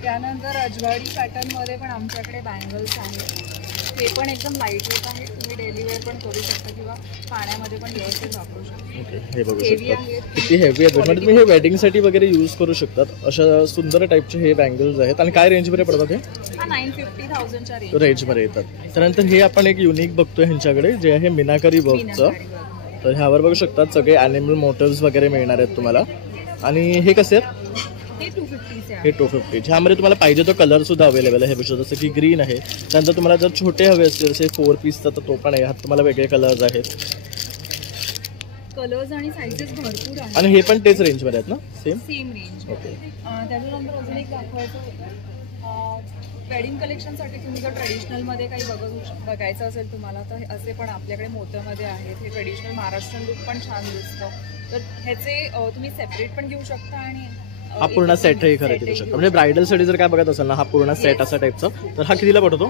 त्यानंतर अजवाडी पॅटर्न मध्ये पण आमच्याकडे बँगल्स आहेत. ते पण एकदम लाईट वेट आहे. तुम्ही डेली वेअर पण करू शकता किंवा पाण्यामध्ये पण व्यवस्थित वापरू शकता. ओके. हे बघू शकता किती हेवी आहेत. म्हणजे तुम्ही हे वेडिंगसाठी वगैरे यूज करू शकतात. अशा सुंदर टाईपचे हे बँगल्स आहेत. आणि काय रेंजमध्ये पडतात हे? हा 950,000च्या रेंजमध्ये येतात. त्यानंतर हे आपण एक युनिक बघतोय ह्यांच्याकडे, जे आहे मीनाकारी वर्कचं. तर ह्यावर बघू शकतात सगळे ॲनिमल मोटिव्स वगैरे मिळणार आहेत तुम्हाला. आणि हे कसे आहेत? हे 250. ह्यामध्ये तुम्हाला पाहिजे तो कलर सुद्धा अवेलेबल आहे. हे बघू जसं की ग्रीन आहे. त्यानंतर तुम्हाला जर छोटे हवे असतील जसे 4 पीसचा तर तो पण आहे. ह्यात तुम्हाला वेगळे कलर्स आहेत. कलर्स आणि साइजेस भरपूर आहेत. आणि हे पण तेच रेंजमध्ये आहेत ना? Same range. ओके. त्याच्यानंतर अजून एक दाखवायचं होतं. वेडिंग कलेक्शनसाठी तुम्ही जर ट्रेडिशनलमध्ये काही बघायचं असेल तुम्हाला तर असे पण आपल्याकडे मोत्यामध्ये आहेत. हे ट्रेडिशनल महाराष्ट्रीयन लुक पण छान दिसतं. तर ह्याचे तुम्ही सेपरेट पण घेऊ शकता आणि हा पूर्ण सेटही खरेदी करू शकता. म्हणजे ब्रायडलसाठी जर काय बघत असेल ना, हा पूर्ण सेट असा टाईपचा, तर हा कितीला पडतो?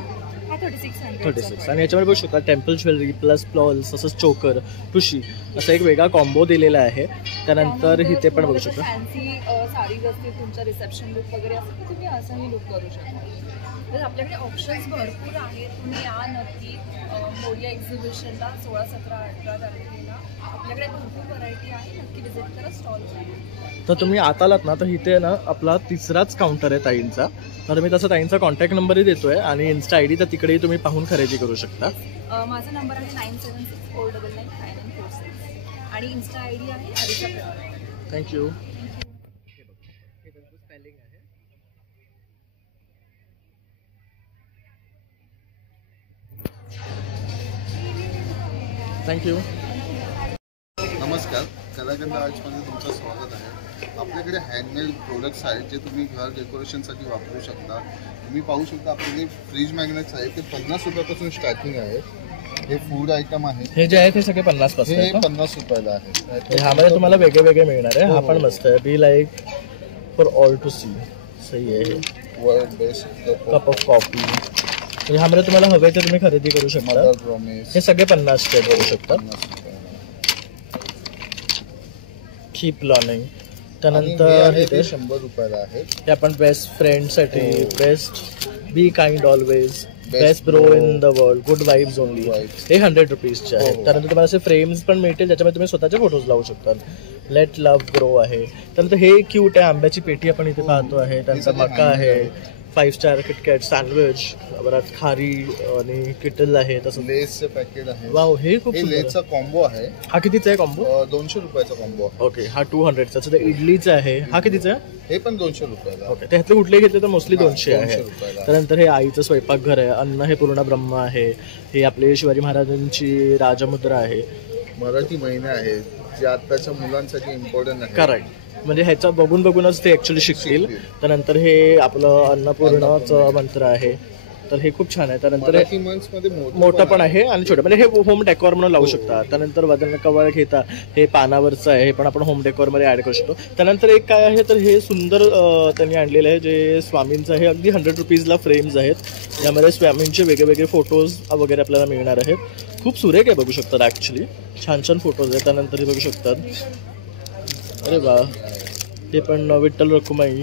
हा 3600. 36. आणि याच्यामध्ये बघू शकता टेम्पल ज्वेलरी प्लस प्लॉल्स तसंच चोकर ठुशी असा एक वेगळा कॉम्बो दिलेला आहे. त्यानंतर इथे पण बघू शकता फॅन्सी साडीज असतील तुमचा रिसेप्शन लुक वगैरे असेल तर तुम्ही असंही लुक करू शकता. तर आपल्याकडे ऑप्शन्स भरपूर आहेत. तुम्ही या नक्की मोरिया एक्झिबिशनला 16, 17, 18 तारखेला. आपल्याकडे भरपूर व्हरायटी आहे. नक्की विजिट करा स्टॉल. तर तुम्ही आत आलात ना तर इथे ना आपला तिसराच काउंटर आहे ताईंचा. तर मी तसा ताईंचा कॉन्टॅक्ट नंबरही देतोय आणि इन्स्टा ID तर तिकडेही तुम्ही पाहून खरेदी करू शकता. माझा नंबर आहे 9764995946 आणि इन्स्टा ID आहे अरिशा प्रकाश. थँक्यू. थँक्यू. नमस्कार, कलागंध आर्ट्समध्ये तुमचं स्वागत आहे. आपल्याकडे हँडमेड प्रोडक्ट्स आहेत जे तुम्ही घर डेकोरेशनसाठी वापरू शकता. तुम्ही पाहू शकता आपल्याकडे फ्रीज मॅग्नेट्स आहेत ते 50 रुपयापासून स्टार्टिंग आहे. हे फूड आयटम आहे. हे जे आहे ते सगळे 50 पासून हे 50 रुपयाला आहे. ह्यामध्ये तुम्हाला वेगळे वेगळे मिळणार आहे. हा पण मस्त आहे. Be like for all to see. सही आहे. World best cup of coffee. ह्यामध्ये तुम्हाला हवे ते तुम्ही खरेदी करू शकता. हे सगळे 50 चे करू शकता. Keep learning. त्यानंतर हे 100 रुपयाला आहे. हे आपण बेस्ट फ्रेंडसाठी best be kind always best bro in the world good vibes only. हे 100 रुपीजचे आहे. त्यानंतर तुम्हाला असे फ्रेम्स पण मिळतील ज्याच्यामध्ये तुम्ही स्वतःचे फोटोज लावू शकता. लेट लव्ह ग्रो आहे. त्यानंतर हे क्यूट आहे. आंब्याची पेटी आपण इथे पाहतो आहे. त्यानंतर मका आहे. 5 स्टार किटकॅट सँडविच परत खारी आणि किटल आहे. तसं लेसचं पॅकेट आहे. वाव, हे खूप लेसचा कॉम्बो आहे. हा कितीचा आहे कॉम्बो? 200 रुपयाचा कॉम्बो. ओके. हा 200चा. तर इडलीचा आहे. हा कितीचा आहे? हे पण 200 रुपयाला. ओके. त्यातले कुठले घेतले तर मोस्टली 200 आहे. त्यानंतर हे आईचं स्वयंपाकघर आहे. अन्न हे पूर्ण ब्रह्म आहे. हे आपले शिवाजी महाराजांची राजमुद्रा आहे. मराठी महिने आहेत. जे आताच्या मुलांसाठी इम्पॉर्टंट आहे. करेक्ट, म्हणजे ह्याच्या बघून बघूनच ते ऍक्च्युली शिकतील. त्यानंतर हे आपलं अन्नपूर्णाचं मंत्र आहे, तर हे खूप छान आहे. त्यानंतर मोठं पण आहे आणि छोटं, म्हणजे हे होम डेकोर म्हणून लावू शकता. त्यानंतर वजन कवळ घेता, हे पानावरचं आहे, हे पण आपण होम डेकोरमध्ये ऍड करू शकतो. त्यानंतर एक काय आहे, तर हे सुंदर त्यांनी आणलेलं आहे जे स्वामींचं आहे. अगदी 100 रुपीजला फ्रेम्स आहेत. यामध्ये स्वामींचे वेगवेगळे फोटोज वगैरे आपल्याला मिळणार आहेत. खूप सुरेख आहे, बघू शकतात. ॲक्च्युली छान छान फोटोज आहेत. त्यानंतर हे बघू शकतात, अरे वा, हे पण विठ्ठल रखुमाई.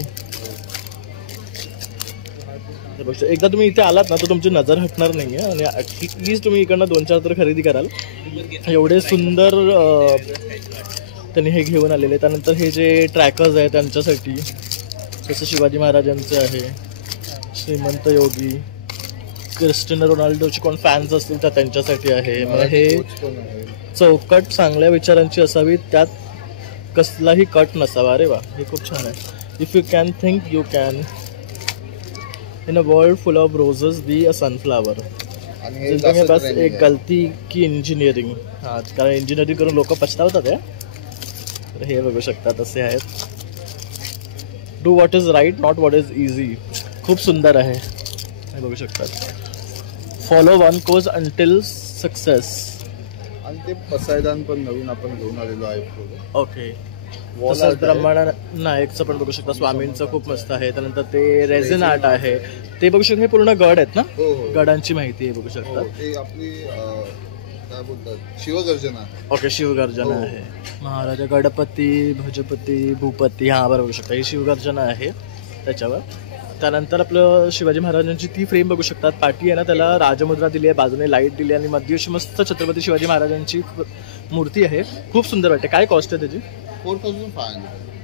एकदा तुम्ही इथे आलात ना तर तुमची नजर हटणार नाही आहे आणि ॲटलिस्ट तुम्ही इकडनं 2-4 तर खरेदी कराल. एवढे सुंदर त्यांनी हे घेऊन आलेले. त्यानंतर हे जे ट्रॅकर्स आहेत त्यांच्यासाठी, जसं शिवाजी महाराजांचे आहे, श्रीमंत योगी, क्रिस्टियानो रोनाल्डोचे कोण फॅन्स असतील तर त्यांच्यासाठी आहे. मग हे चौकट चांगल्या विचारांची असावी, त्यात कसलाही कट नसावा. अरे वा, हे खूप छान आहे. If you can think you can, in a world full of roses be a sunflower. जिंदगी बस एक गलती की इंजिनिअरिंग. हां, कारण इंजिनिअरिंग करून लोक पछतावतात आहे. तर हे बघू शकतात, असे आहेत. Do what is right, not what is easy. खूप सुंदर आहे, हे बघू शकतात. Follow one course until success. आणि ते पसायदान पण नवीन आपण घेऊन आलेलो आहे. ओके, तसंच ब्रह्मांड नायकचं पण बघू शकता. स्वामींचं खूप मस्त आहे. त्यानंतर ते रेझिन आर्ट आहे, ते बघू शकता. हे पूर्ण गड आहेत ना, गडांची माहिती आहे, बघू शकता. ते आपली काय बोलतात, शिवगर्जना. ओके, शिवगर्जना आहे. महाराजा गणपती, भजपती, भूपती, हा बरं बघू शकता. ही शिवगर्जना आहे त्याच्यावर. त्यानंतर आपलं शिवाजी महाराजांची ती फ्रेम बघू शकतात. पाठी आहे ना, त्याला राजमुद्रा दिली आहे, बाजूने लाईट दिली आणि मध्य अशी मस्त छत्रपती शिवाजी महाराजांची मूर्ती आहे. खूप सुंदर वाटते. काय कॉस्ट आहे त्याची? 4500.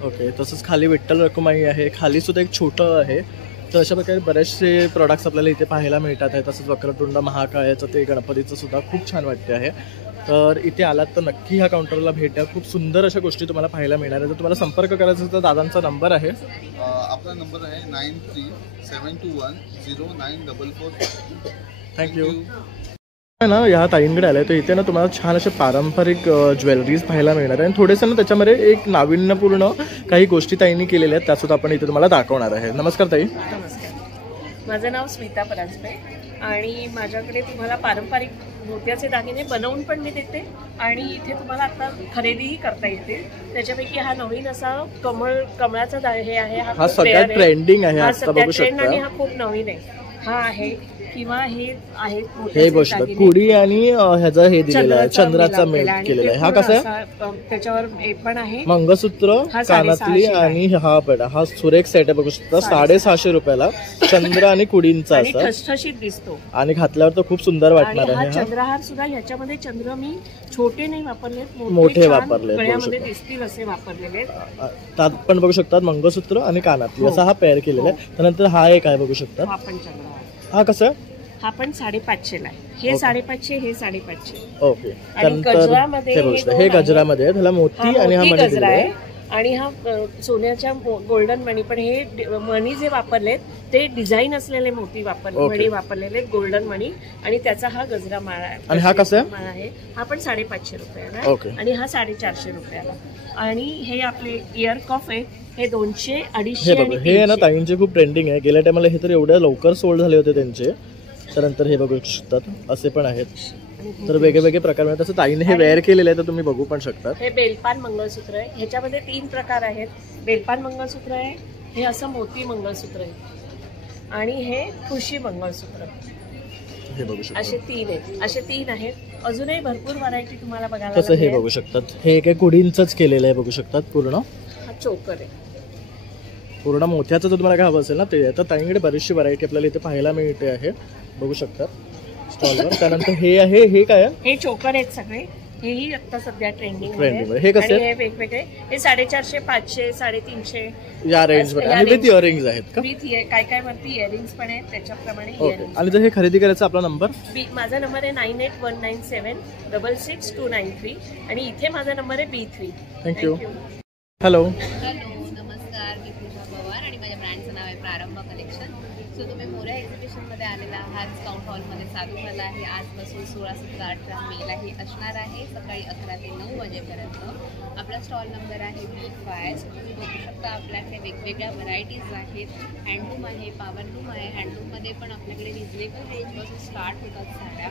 ओके, तसंच खाली विठ्ठल रखुमाई आहे. खाली सुद्धा एक छोटं आहे. तर अशा प्रकारे बरेचसे प्रॉडक्ट्स आपल्याला इथे पाहायला मिळतात आहे. तसंच वक्रतुंड महाकाळाचं ते गणपतीचं सुद्धा खूप छान वाटते आहे. तर इथे आलात तर नक्की ह्या काउंटरला भेट द्या. खूप सुंदर अशा गोष्टी तुम्हाला पाहायला मिळणार आहे. जर तुम्हाला संपर्क करायचा असेल तर दादांचा नंबर आहे, आपला नंबर आहे 9372109444. थँक्यू. ना ह्या ताईंकडे आलं तर इथे ना तुम्हाला छान असे पारंपरिक ज्वेलरीज पाहायला मिळणार आहे. आणि थोडेसे ना त्याच्यामध्ये एक नाविन्यपूर्ण काही गोष्टी ताईंनी केलेल्या आहेत, त्यासुद्धा आपण इथे तुम्हाला दाखवणार आहे. नमस्कार ताई. नमस्कार, माझं नाव स्मिता परांजपे आणि माझ्याकडे तुम्हाला पारंपरिक मोत्याचे दागिने बनवून पण मी देते आणि इथे तुम्हाला आता खरेदीही करता येते. त्याच्यापैकी हा नवीन असा कमळाचा हे आहे. हा सगळ्यात ट्रेंडिंग आहे, हा सध्या ट्रेंड आणि हा खूप नवीन आहे. हा आहे किंवा हे आहे हे गोष्ट कुडी आणि ह्याचा हे दिलेलं आहे, चंद्राचा मेल केलेला आहे. हा कसा आहे, त्याच्यावर हे पण आहे मंगळसूत्र, कानातली आणि हा पेडा. हा सुरेख सेट आहे, बघू शकता. 650 रुपयाला चंद्र आणि कुडींचा असा ठसठशीत दिसतो आणि घातल्यावर तर खूप सुंदर वाटणार आहे. चंद्रहार सुद्धा ह्याच्यामध्ये चंद्र मी छोटे नाही वापरले, मोठे वापरले, गळ्यामध्ये दिसतील असे वापरलेले. त्यात पण बघू शकतात मंगळसूत्र आणि कानातली असा हा पेअर केलेला आहे. त्यानंतर हा एक आहे, बघू शकता. हा पण चंद्रहार. हा कसं, हा पण 550 ला आहे. हे 550, हे 550. ओके. त्यानंतर हे गजरामध्ये आहे, त्याला मोती आणि हा मणी गजरा आहे आणि हा सोन्याच्या गोल्डन मणी. पण हे मणी जे वापरलेत ते डिझाईन असलेले मोती मणी वापरलेले, गोल्डन मणी. आणि त्याचा हा गजरा माळा आहे. आणि हा कसा आहे, हा पण 550 रुपयाला आणि हा 450 रुपयाला. आणि हे आपले इयर कॉफ आहे, हे 200, 250. हे ना ताईंचे खूप ट्रेंडिंग आहे. गेल्या टायमाला हे तर एवढ्या लवकर सोल्ड झाले होते त्यांचे. त्यानंतर हे बघू शकतात, असे पण आहेत. तर वेगवेगळे प्रकार मिळतात. तसं ताईने हे वेअर केलेलं आहे, तर तुम्ही बघू पण शकता. हे बेलपान मंगळसूत्र आहे. ह्याच्यामध्ये 3 प्रकार आहेत. बेलपान मंगळसूत्र आहे, हे असं मोती मंगळसूत्र आहे आणि हे ठुशी मंगळसूत्र. हे बघू शकता, असे 3 आहेत. अजूनही भरपूर व्हरायटी तुम्हाला बघायला. तसं हे बघू शकतात, हे काही कुडींचंच केलेलं आहे, बघू शकतात. पूर्ण हा चोकर आहे, पूर्ण मोत्याचं जर तुम्हाला काय हवं असेल ना ते. तर ताईंकडे बरीचशी व्हरायटी आपल्याला इथे पाहायला मिळते आहे, बघू शकतात स्टॉलवर. त्यानंतर हे आहे, हे काय आहे, हे चोकर आहेत सगळे. हेही आता सध्या ट्रेंडिंग आहे. हे कसे, हे वेगवेगळे. हे 450, 500, 350 या रेंज मध्ये. आणि विथ इयरिंग्स आहेत का? विथ काय काय वरती इयरिंग्स पण आहेत, त्याच्याप्रमाणे इयरिंग्स. आणि जर हे खरेदी करायचं, आपला नंबर, माझा नंबर आहे 9819766293 आणि इथे माझा नंबर आहे B3. थँक्यू. हॅलो, नमस्कार, मी पूजा पवार आणि माझ्या ब्रँडचं नाव आहे प्रारंभ कलेक्शन. सो तुम्ही मोऱ्या एक्झिबिशन कलेक्शनमध्ये आलेला आहात. स्काउट हॉलमध्ये चालू झाला आहे. आजपासून 16, 17, 18 मेला हे असणार आहे. सकाळी 11 ते 9 वाजेपर्यंत. आपला स्टॉल नंबर आहे B5. तुम्ही बघू शकता आपल्याकडे वेगवेगळ्या व्हरायटीज आहेत. हँडलूम आहे, पॉवरलूम आहे. हँडलूममध्ये पण आपल्याकडे रिजनेबल रेंजपासून स्टार्ट होतात साड्या.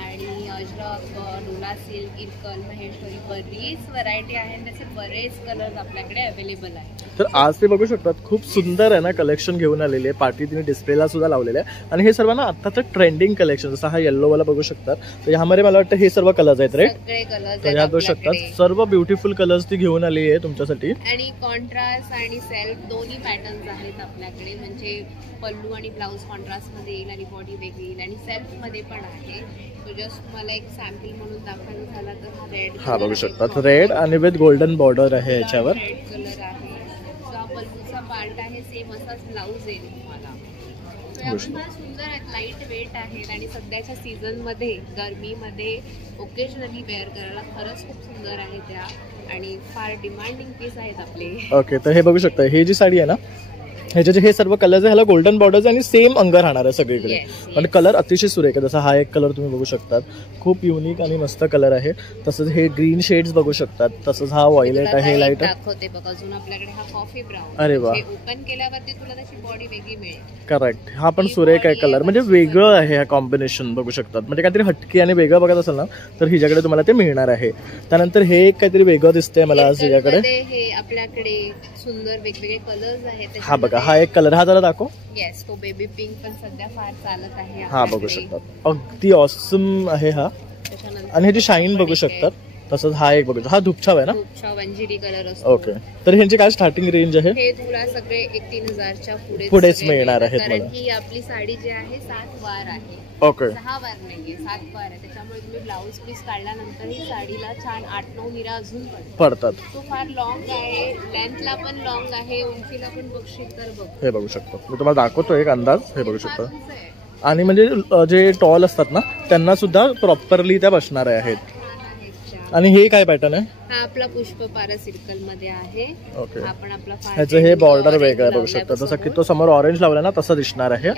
आणि अजरक, डोला सिल्क, इरकल, महेश्वरी बरीच व्हरायटी आहे. त्याचे बरेच कलर्स आपल्याकडे अवेलेबल आहेत. तर आज ते बघू शकतात खूप सुंदर आहे ना कलेक्शन घेऊन आलेले आहे. पार्टी तिने डिस्प्लेला सुद्धा लावलेले आहे. आणि हे सर्व ना आत्ताचं ट्रेंडिंग कलेक्शन, जसं हा येल्लो वाला बघू शकतात. तर ह्यामध्ये मला वाटतं हे सर्व कलर्स आहेत राईट. सगळे कलर्स तर ह्या बघू शकतात सर्व ब्युटिफुल कलर्स ती घेऊन आली आहे तुमच्यासाठी. आणि कॉन्ट्रास्ट आणि सेल्फ दोन्ही पॅटर्न्स आहेत आपल्याकडे. म्हणजे पल्लू आणि ब्लाऊज कॉन्ट्रास्ट मध्ये येईल आणि बॉडी वेगळी येईल आणि सेल्फ मध्ये पण आहे. तो जस्ट मला एक सॅम्पल म्हणून दाखवायचं झाला तर हा रेड, हा बघू शकतात रेड आणि विथ गोल्डन बॉर्डर आहे याच्यावर. रेड कलर आहे. पल्लूचा पार्ट आहे, सेम असाच ब्लाऊज येईल तुम्हाला. सुंदर आहेत, लाईट वेट आहेत आणि सध्याच्या सीझन मध्ये गरमीमध्ये ओकेजनली वेअर करायला खरंच खूप सुंदर आहे त्या. आणि फार डिमांडिंग पीस आहेत आपले. ओके, तर हे बघू शकता ही जी साडी आहे ना ह्याचे हे सर्व कलर्स आहे. ह्याला गोल्डन बॉर्डर्स आणि सेम अंग राहणार आहे सगळीकडे. पण कलर अतिशय सुरेख आहे. जसा हा एक कलर तुम्ही बघू शकतात खूप युनिक आणि मस्त कलर आहे. तसंच हे ग्रीन शेड्स बघू शकतात. तसंच हा व्हायलेट आहे, लाईट दाखवते बघ. अजून आपल्याकडे हा कॉफी ब्राऊन. अरे वा, ओपन केल्यावरती तुला त्याची बॉडी वेगळी मिळेल. करेक्ट. हा पण सुरेख आहे कलर, म्हणजे वेगळं आहे हा कॉम्बिनेशन बघू शकतात. म्हणजे काहीतरी हटकी आणि वेगळं बघत असेल ना तर हिच्याकडे तुम्हाला ते मिळणार आहे. त्यानंतर हे एक काहीतरी वेगळं दिसतंय मला आज हिच्याकडे. हे आपल्याकडे सुंदर वेगवेगळे कलर्स आहेत. हा बघा, हा एक कलर, हा जरा दाखव. येस, तो बेबी पिंक पण सध्या फार चालत आहे. हा बघू शकतात अगदी ऑसम आहे हा. आणि ह्याची शाईन बघू शकतात. तसंच हा एक बघू, हा धुपछाव आहे ना, धुपछाव वंजिरी कलर असतो. ओके, तर ह्यांची काय स्टार्टिंग रेंज आहे? हे तुला सगळे 1-3,000च्या पुढेच मिळणार आहेत कारण की आपली साडी जी आहे 7 वार आहे. ओके, 6 वार नाहीये, 7 वार आहे. त्याच्यामुळे तुम्ही ब्लाऊज पीस काढल्यानंतर ही साडीला छान 8-9 निरा अजून पडतात. तो फार लॉंग आहे, लेंथला पण लॉंग आहे, उंचीला पण बघशील तर बघ. हे बघू शकतो मी तुम्हाला दाखवतो एक अंदाज. हे बघू शकतो. आणि म्हणजे जे टॉल असतात ना त्यांना सुद्धा प्रॉपरली त्या बसणार आहेत. आणि हे काय पॅटर्न आहे? हा आपला पुष्प पारा सर्कल मध्ये आहे. ओके, आपण आपला ह्याचं हे बॉर्डर वेगळं आहे बघू शकता. जसं की तो समोर ऑरेंज लावला ना तसं दिसणार आहे.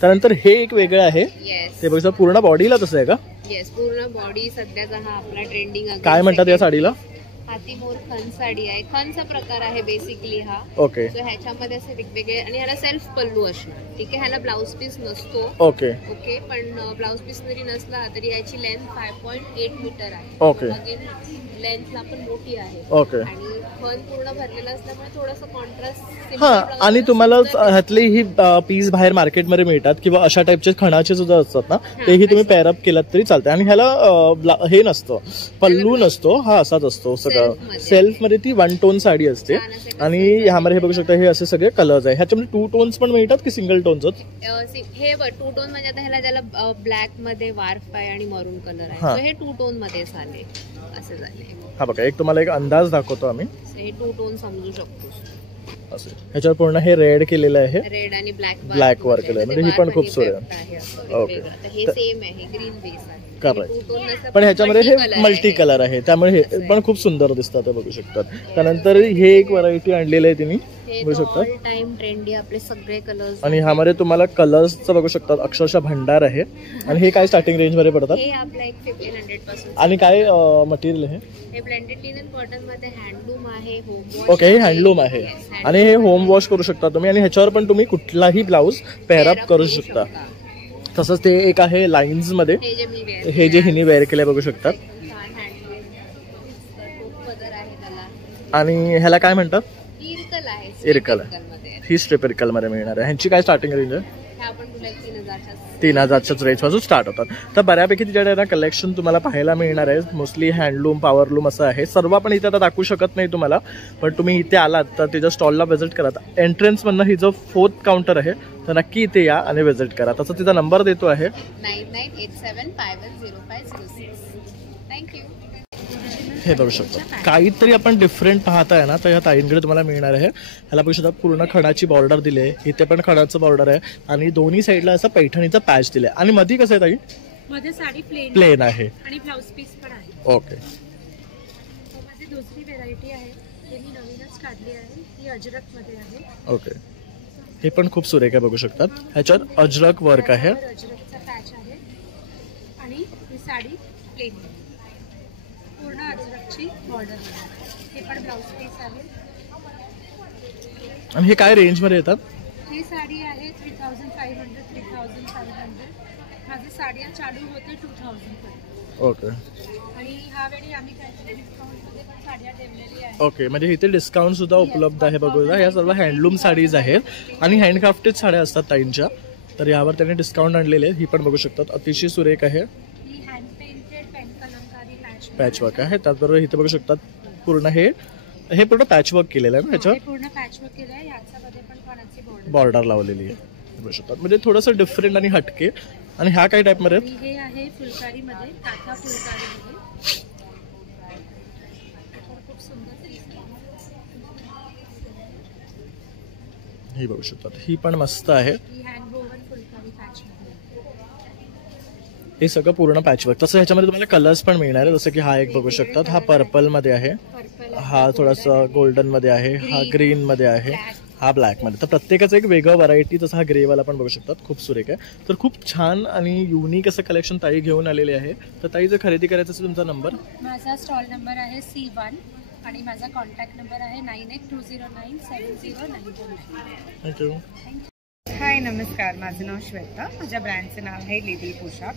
त्यानंतर हे एक वेगळं आहे. ते बघू पूर्ण बॉडीला तसं आहे का? येस, पूर्ण बॉडी सध्याचा हा आपला ट्रेंडिंग. काय म्हणतात या साडीला? हाती मोर खन साडी आहे. खनचा प्रकार आहे बेसिकली हा. ओके, सो ह्याच्यामध्ये असे वेगवेगळे आणि ह्याला सेल्फ पल्लू असणार. ठीक आहे, ह्याला ब्लाऊज पीस नसतो. ओके ओके, पण ब्लाऊज पीस जरी नसला तरी याची लेंथ 5.8 मीटर आहे. ओके, लेंथला पण मोठी आहे. ओके, आणि खन पूर्ण भरलेला असल्यामुळे थोडंसं कॉन्ट्रास्ट. हा, आणि तुम्हाला ह्यातले ही पीस बाहेर मार्केटमध्ये मिळतात किंवा अशा टाईपचे खणाचे सुद्धा असतात ना, तेही तुम्ही पेअरअप केलात तरी चालते. आणि ह्याला हे नसतं, पल्लू नसतो, हा असाच असतो सगळं. सेल्फ मध्ये ती 1 टोन साडी असते. आणि ह्यामध्ये हे बघू शकता हे असे सगळे कलर्स आहे. ह्याच्यामध्ये 2 टोन्स पण मिळतात की सिंगल टोन्स? हे 2 टोन म्हणजे आता ह्याला ज्याला ब्लॅक मध्ये वार्फ आहे आणि मरून कलर आहे, हे 2 टोन मध्ये झाले असे झाले. हा बघा, एक तुम्हाला एक अंदाज दाखवतो आम्ही. हे 2 टोन समजू शकतो. ह्याच्यावर पूर्ण हे रेड केलेलं आहे, रेड आणि ब्लॅक वर्क केलं, म्हणजे ही पण खूप सुरेख आहे. ओके, हे सेम आहे, ग्रीन बेस आहे. करेक्ट, पण ह्याच्यामध्ये हे मल्टी कलर आहे त्यामुळे हे पण खूप सुंदर दिसतात बघू शकतात. त्यानंतर हे एक व्हरायटी आणलेली आहे तिने बघू शकतात. ऑल टाइम ट्रेंडी आपले सगळे कलर्स. आणि ह्यामध्ये तुम्हाला कलर्सचं बघू शकतात अक्षरशः भंडार आहे. आणि हे काय स्टार्टिंग रेंज मध्ये पडतात? हे आपला 1500 पासून. आणि काय मटेरियल आहे? हे ब्लेंडेड लिनन कॉटन मध्ये हँडलूम आहे, होम वॉश. ओके, हे हँडलूम आहे आणि हे होम वॉश करू शकता तुम्ही. आणि ह्याच्यावर पण तुम्ही कुठलाही ब्लाऊज पेअरअप करू शकता. तसंच ते एक आहे लाईन्स मध्ये, हे जे हिने वेअर केले बघू शकतात. आणि ह्याला काय म्हणतात? इरकल. ही स्ट्रिप इरकल मध्ये मिळणार आहे. ह्यांची काय स्टार्टिंग रेंज आहे? 3,000च्याच रेंज पासून स्टार्ट होतात. तर बऱ्यापैकी तिच्याकडे ना कलेक्शन तुम्हाला पाहायला मिळणार आहे. मोस्टली हँडलूम, पॉवरलूम असं आहे. सर्व आपण इथे आता दाखवू शकत नाही तुम्हाला, पण तुम्ही इथे आलात तर तिच्या स्टॉलला व्हिजिट करा. एंट्रन्स मधनं ही जो 4th काउंटर आहे तर नक्की इथे या आणि व्हिजिट करा. तसं तिचा नंबर देतो आहे 9987510506. थँक्यू. हे बघू शकतो काहीतरी आपण डिफरंट पाहताय ना, तर ह्या ताईंकडे तुम्हाला मिळणार आहे. ह्याला बघू शकता पूर्ण खणाची बॉर्डर दिली आहे. इथे पण खणाचं बॉर्डर आहे आणि दोन्ही साईडला असं पैठणीचा पॅच दिलाय. आणि मध्ये कसं आहे ताई? मध्ये साडी प्लेन आहे आणि ब्लाउज पीस पण आहे. ओके, मध्ये दुसरी व्हेरायटी आहे, हे मी नवीनच काढली आहे, ती अजरक मध्ये आहे. ओके, हे पण खूप सुरेख आहे, बघू शकतात. ह्याच्यात अजरक वर्क आहे. अजरकचा पॅच आहे आणि ही साडी प्लेन पूर्ण अजरकची बॉर्डर आहे. हे पण ब्लाउज पीस आहे. आणि हे काय रेंज मध्ये येतात? ही साडी आहे 3500 3500. माझी साड्या चालू होते 2000 पर्यंत. ओके. आणि ह्यावेळी आम्ही काहीतरी डिस्काउंटमध्ये पण साड्या ठेवलेली आहे. ओके, म्हणजे इथे डिस्काउंट सुद्धा उपलब्ध आहे. बघू, या सर्व हँडलूम साडीज आहेत आणि हँडक्राफ्टेड साड्या असतात ताईंच्या, तर यावर त्यांनी डिस्काउंट आणलेले आहेत. ही पण बघू शकतात, अतिशय सुरेख आहे. ही hand painted pen Kalamkari patchwork आहे. त्याचबरोबर इथे बघू शकतात पूर्ण हे पूर्ण पॅचवर्क केलेलं आहे ना ह्याच्यावर. पूर्ण पॅचवर्क केलं आहे. याच्यामध्ये पण कोणाची बॉर्डर लावलेली आहे, बघू शकतात. म्हणजे थोडंसं डिफरंट आणि हटके. आणि ह्या काही टाइप मध्ये हे आहे फुलकारी मध्ये, काथा फुलकारी मध्ये. खूप सुंदर ही बघू शकतात, ही पण मस्त आहे. ही हँड वोवन फुलकारी पॅच मध्ये. हे सगळं पूर्ण पॅचवर्क. तसं ह्याच्यामध्ये तुम्हाला कलर्स पण मिळणार आहे, जसं की हा एक बघू शकतात, हा पर्पल मध्ये आहे, हा थोडासा गोल्डन मध्ये आहे, हा ग्रीन मध्ये आहे, हा ब्लॅक मध्ये. तर प्रत्येकाचं एक वेगळं व्हरायटी. तसं हा ग्रे वाला पण बघू शकतात, खूप सुरेख आहे. तर खूप छान आणि युनिक असं कलेक्शन ताई घेऊन आलेले आहे. तर ताई जर खरेदी करायचं असेल, तुमचा नंबर? माझा स्टॉल नंबर आहे C1 आणि माझा कॉन्टॅक्ट नंबर आहे 9820970909. थँक्यू. हाय नमस्कार, माझं नाव श्वेता. माझ्या ब्रँडचं नाव आहे लेडी पोशाख.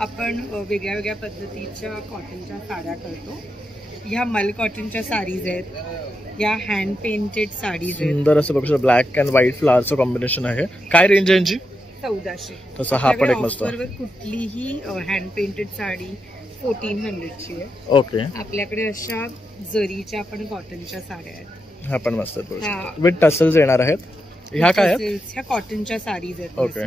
आपण वेगळ्या वेगळ्या पद्धतीच्या कॉटनच्या साड्या करतो. ह्या मल कॉटनच्या साडीज आहेत, या हँड पेंटेड साडीज आहेत. सुंदर असं बघू शकता, ब्लॅक अँड व्हाईट फ्लावरचं कॉम्बिनेशन आहे. काय रेंज आहे यांची? 1400. तसं हा पण एक मस्त. कुठलीही हँड पेंटेड साडी 1400ची आहे. ओके. आपल्याकडे अशा जरीच्या पण कॉटनच्या साड्या आहेत. हा पण मस्त आहे, विथ टसल्स येणार आहेत. ह्या काय आहेत? ह्या कॉटनच्या साडीज आहेत. ओके.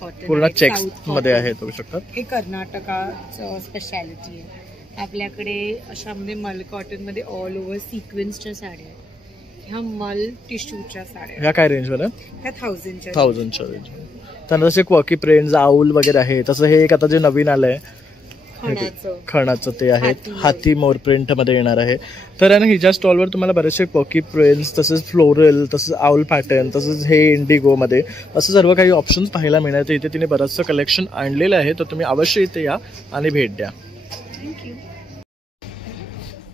कॉटन पूर्ण चेक्स मध्ये आहेत, बघू शकतात. हे कर्नाटकाचं स्पेशालिटी आहे. आपल्याकडे अशामध्ये मल कॉटन मध्ये ऑल ओव्हर सिक्वेन्सच्या साड्या आहेत. ह्या मल टिश्यूच्या साड्या. ह्या काय रेंज मध्ये? ह्या 1000च्या रेंज. त्यानंतर जसे क्वर्की प्रिंट्स, आऊल वगैरे आहे, तसं हे एक आता जे नवीन आलंय खणाचं ते आहेत. हाती मोर प्रिंट मध्ये येणार आहे. तर ना हिच्या स्टॉलवर तुम्हाला बरेचसे क्वर्की प्रिंट्स, तसेच फ्लोरल, तसंच आऊल पॅटर्न, तसंच हे इंडिगो मध्ये असं सर्व काही ऑप्शन्स पाहायला मिळणार. इथे तिने बरंचसं कलेक्शन आणलेलं आहे, तर तुम्ही अवश्य इथे या आणि भेट द्या. थँक्यू.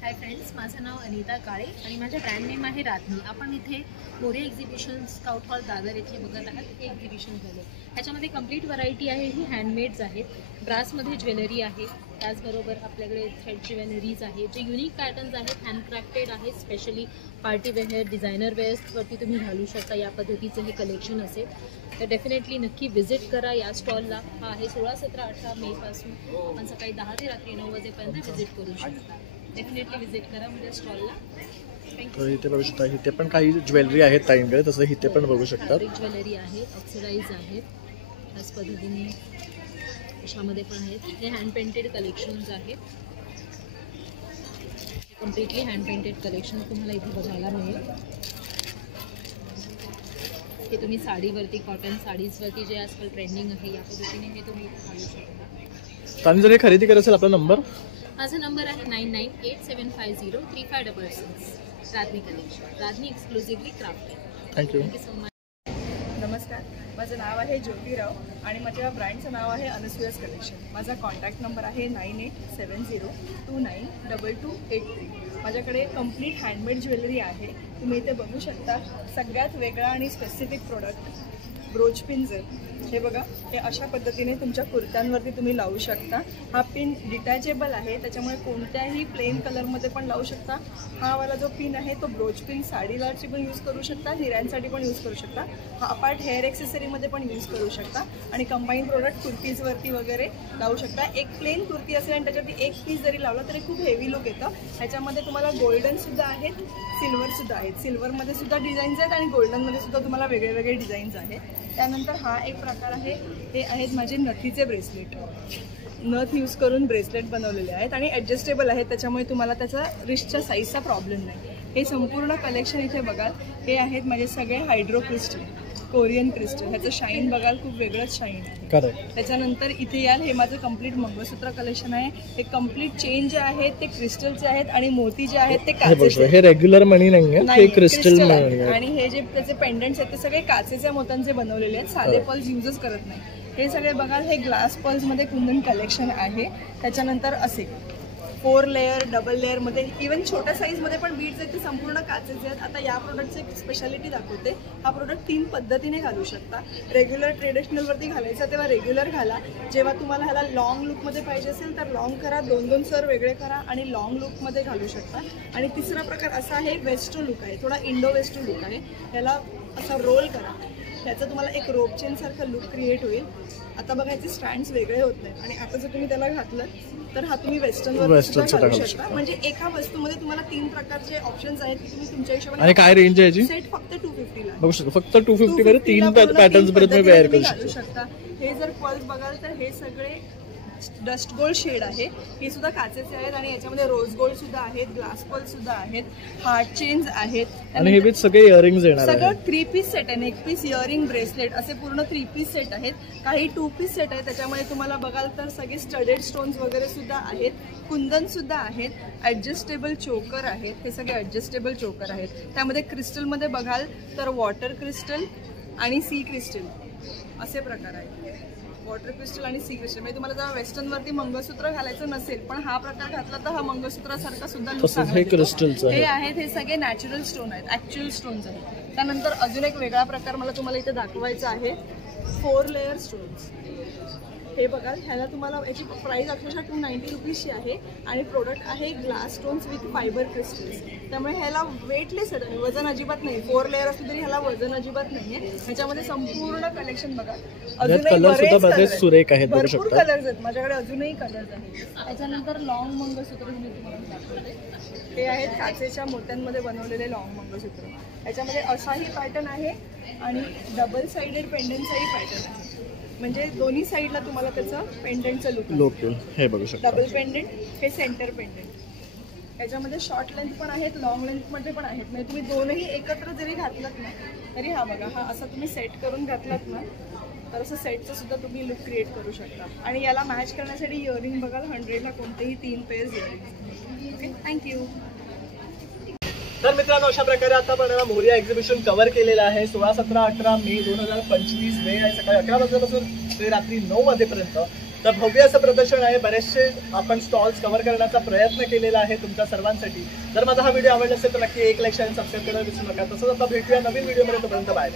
हाय फ्रेंड्स, माझं नाव अनिता काळे आणि माझ्या ब्रँड नेम आहे राधनी. आपण इथे More exhibition scout hall Dadar येथे बघत आहात. हे एक्झिबिशन झालं, ह्याच्यामध्ये कंप्लीट व्हरायटी आहे. ही हँडमेड्स आहेत, ब्रासमध्ये ज्वेलरी आहे, त्याचबरोबर आपल्याकडे थ्रेड ज्वेलरीज आहे, जे युनिक पॅटर्न्स आहेत, हँडक्राफ्टेड आहेत, स्पेशली पार्टी वेअर, डिझायनर वेअर्सवरती तुम्ही घालू शकता. या पद्धतीचं हे कलेक्शन असेल, तर डेफिनेटली नक्की व्हिजिट करा या स्टॉलला. हा आहे 16, 17, 18 मेपासून आपण सकाळी 10 ते रात्री 9 वाजेपर्यंत व्हिजिट करू शकता. डेफिनेटली व्हिजिट करा म्हणजे स्टॉलला. तर इथे बघू शकता, इथे पण काही ज्वेलरी आहेत ताईंकडे, तसं इथे पण बघू शकता. ज्वेलरी आहे, ऑक्सिडाईज आहेत, त्याच पद्धतीने अशामध्ये पण आहेत. हे हँड पेंटेड कलेक्शन्स आहेत, कम्प्लिटली हँड पेंटेड कलेक्शन तुम्हाला इथे बघायला मिळेल. हे तुम्ही साडीवरती, कॉटन साडीजवरती जे आजकाल ट्रेंडिंग आहे, या पद्धतीने हे तुम्ही इथे घालू शकता. आणि जर हे खरेदी करायचं असेल, आपला नंबर? माझा नंबर आहे 9987503566. Radhani collection, Radhani exclusively craft. Thank you. Thank you so. Much, माझं नाव आहे ज्योतिराव आणि माझ्या ब्रँडचं नाव आहे अनुसूयास कलेक्शन. माझा कॉन्टॅक्ट नंबर आहे 9870292283. माझ्याकडे कंप्लीट हँडमेड ज्वेलरी आहे. तुम्ही इथे बघू शकता. सगळ्यात वेगळा आणि स्पेसिफिक प्रोडक्ट ब्रोच पिन्स. हे बघा, हे अशा पद्धतीने तुमच्या कुर्त्यांवरती तुम्ही लावू शकता. हा पिन डिटॅचेबल आहे, त्याच्यामुळे कोणत्याही प्लेन कलरमध्ये पण लावू शकता. हा वाला जो पिन आहे तो ब्रोच पिन साडीलाची पण यूज करू शकता, हिऱ्यांसाठी पण यूज करू शकता. हा अपार्ट हेअर एक्सेसरीमध्ये पण यूज करू शकता आणि कंबाईन प्रोडक्ट कुर्तीजवरती वगैरे लावू शकता. एक प्लेन कुर्ती असेल आणि त्याच्यावरती एक पीस जरी लावला तरी खूप हेवी लुक येतं. ह्याच्यामध्ये तुम्हाला गोल्डनसुद्धा आहेत, सिल्वरसुद्धा आहेत. सिल्वरमध्ये सुद्धा डिझाईन्स आहेत आणि गोल्डनमध्ये सुद्धा तुम्हाला वेगळे वेगळे डिझाईन्स आहेत. त्यानंतर हा एक प्रकार आहे, हे आहेत माझे नथीचे ब्रेसलेट. नथ यूज करून ब्रेसलेट बनवलेले आहेत आणि ॲडजस्टेबल आहेत, त्याच्यामुळे तुम्हाला त्याचा रिस्टच्या साईजचा प्रॉब्लेम नाही. हे संपूर्ण कलेक्शन इथे बघाल. हे आहेत माझे सगळे हायड्रो क्रिस्टल. कोरियन क्रिस्टल, ह्याचं शाईन बघाल खूप वेगळंच शाईन आहे. त्याच्यानंतर इथे याल, हे माझं कम्प्लीट मंगळसूत्र कलेक्शन आहे. हे कम्प्लीट चेन जे आहेत ते क्रिस्टलचे आहेत आणि मोती जे आहेत ते काचेचे. हे रेग्युलर मणी नाही, क्रिस्टल मणी. आणि हे जे त्याचे पेंडंट्स आहेत ते सगळे काचेच्या मोत्यांचे बनवलेले आहेत, साधे पर्ल्स युजच करत नाही. हे सगळे बघाल, हे ग्लास पर्ल्स मध्ये कुंदन कलेक्शन आहे. त्याच्यानंतर असे 4 लेअर, डबल लेअर मध्ये, इव्हन छोट्या साईज मध्ये पण बीड्स आहेत ते संपूर्ण काचेचे आहेत. आता या प्रोडक्टची एक स्पेशालिटी दाखवते. हा प्रोडक्ट 3 पद्धतीने घालू शकता. रेग्युलर ट्रेडिशनल वरती घालायचा तेव्हा रेग्युलर घाला. जेव्हा तुम्हाला ह्याला लॉंग लुक मध्ये पाहिजे असेल तर लॉंग करा, 2-2 सर वेगळे करा आणि लॉंग लुक मध्ये घालू शकता. आणि तिसरा प्रकार असा आहे, वेस्टर्न लुक आहे, थोडा इंडो वेस्टर्न लुक आहे. ह्याला असा रोल करा, त्याचं तुम्हाला एक रोप चेन सारखं लुक क्रिएट होईल. आता बघा याचे स्टँड्स वेगळे होत नाहीत आणि आता जर तुम्ही त्याला घातलं तर हा तुम्ही वेस्टर्नवर सुद्धा घालू शकता. म्हणजे एका वस्तूमध्ये तुम्हाला 3 प्रकारचे ऑप्शन्स आहेत की तुम्ही तुमच्या हिशोबाने. आणि काय रेंज आहे याची? सेट फक्त 250 ला बघू शकता. फक्त 250 मध्ये 3 पॅटर्न्स पर्यंत तुम्ही वेअर करू शकता. हे जर पर्ल्स बघाल तर हे सगळे डस्ट गोल्ड शेड आहे. हे सुद्धा काचेचे आहेत आणि याच्यामध्ये रोज गोल्ड सुद्धा आहेत, ग्लास पर्ल सुद्धा आहेत, हार्ट चेन्स आहेत. आणि हे सगळे इयरिंग्स येणार आहेत. सगळं 3 पीस सेट आहे, नेक पीस, इयरिंग, ब्रेसलेट असे पूर्ण 3 पीस सेट आहेत. काही 2 पीस सेट आहेत. त्याच्यामध्ये तुम्हाला बघाल तर सगळे स्टडेड स्टोन्स वगैरे सुद्धा आहेत, कुंदन सुद्धा आहेत, ऍडजस्टेबल चोकर आहेत. हे सगळे ऍडजस्टेबल चोकर आहेत. त्यामध्ये क्रिस्टलमध्ये बघाल तर वॉटर क्रिस्टल आणि सी क्रिस्टल असे प्रकार आहेत. वॉटर क्रिस्टल आणि सी क्रिस्टल म्हणजे तुम्हाला जर वेस्टर्नवरती मंगळसूत्र घालायचं नसेल पण हा प्रकार घातला तर हा मंगळसूत्रासारखा सुद्धा लुक चांगला. हे आहेत, हे सगळे नॅचरल स्टोन आहेत, ऍक्च्युअल स्टोन्स आहेत. त्यानंतर अजून एक वेगळा प्रकार मला तुम्हाला इथे दाखवायचा आहे, 4 लेअर स्टोन्स. हे बघा, ह्याला तुम्हाला याची प्राइस अक्षरशः 290 रुपीजची आहे आणि प्रोडक्ट आहे glass stones with fibre crystals. त्यामुळे ह्याला वेटलेस आहे, वजन अजिबात नाही. 4 लेअर असलं तरी ह्याला वजन अजिबात नाहीये. ह्याच्यामध्ये संपूर्ण कलेक्शन बघा, अजूनही भरपूर कलर्स आहेत माझ्याकडे, अजूनही कलर्स आहेत. त्याच्यानंतर लॉंग मंगळसूत्र मी तुम्हाला दाखवते. हे आहेत काचेच्या मोत्यांमध्ये बनवलेले लॉंग मंगळसूत्र. याच्यामध्ये असाही पॅटर्न आहे आणि डबल साइडेड पेंडंटचाही पॅटर्न आहे. म्हणजे दोन्ही साईडला तुम्हाला त्याचं पेंडंटचं लुक. हे बघू शकता, डबल पेंडंट, हे सेंटर पेंडंट. याच्यामध्ये शॉर्ट लेंथ पण आहेत, लॉंग लेंथ मध्ये पण आहेत. म्हणजे तुम्ही दोनही एकत्र जरी घातलात ना तरी हा बघा, हा असा तुम्ही सेट करून घातलात ना तर असं सेटचं सुद्धा तुम्ही लुक क्रिएट करू शकता. आणि याला मॅच करण्यासाठी इयरिंग बघाल, 100ला कोणतेही 3 पेअर्स इयरिंग. Okay, thank you. तर मित्रांनो, अशा प्रकारे आता आपण मोरिया एक्झिबिशन कव्हर केलेलं आहे. 16, 17, 18 मे 2025. वेळ आहे सकाळी 11 वाजल्यापासून ते रात्री 9 वाजेपर्यंत. तर भव्य असं प्रदर्शन आहे. बरेचसे आपण स्टॉल्स कव्हर करण्याचा प्रयत्न केलेला आहे तुमच्या सर्वांसाठी. जर माझा हा व्हिडिओ आवडला असेल तर नक्की एक लाईक, शेअर, सबस्क्राईब करायला विसरू नका. तसंच आता भेटूया नवीन व्हिडिओमध्ये. तोपर्यंत बाय.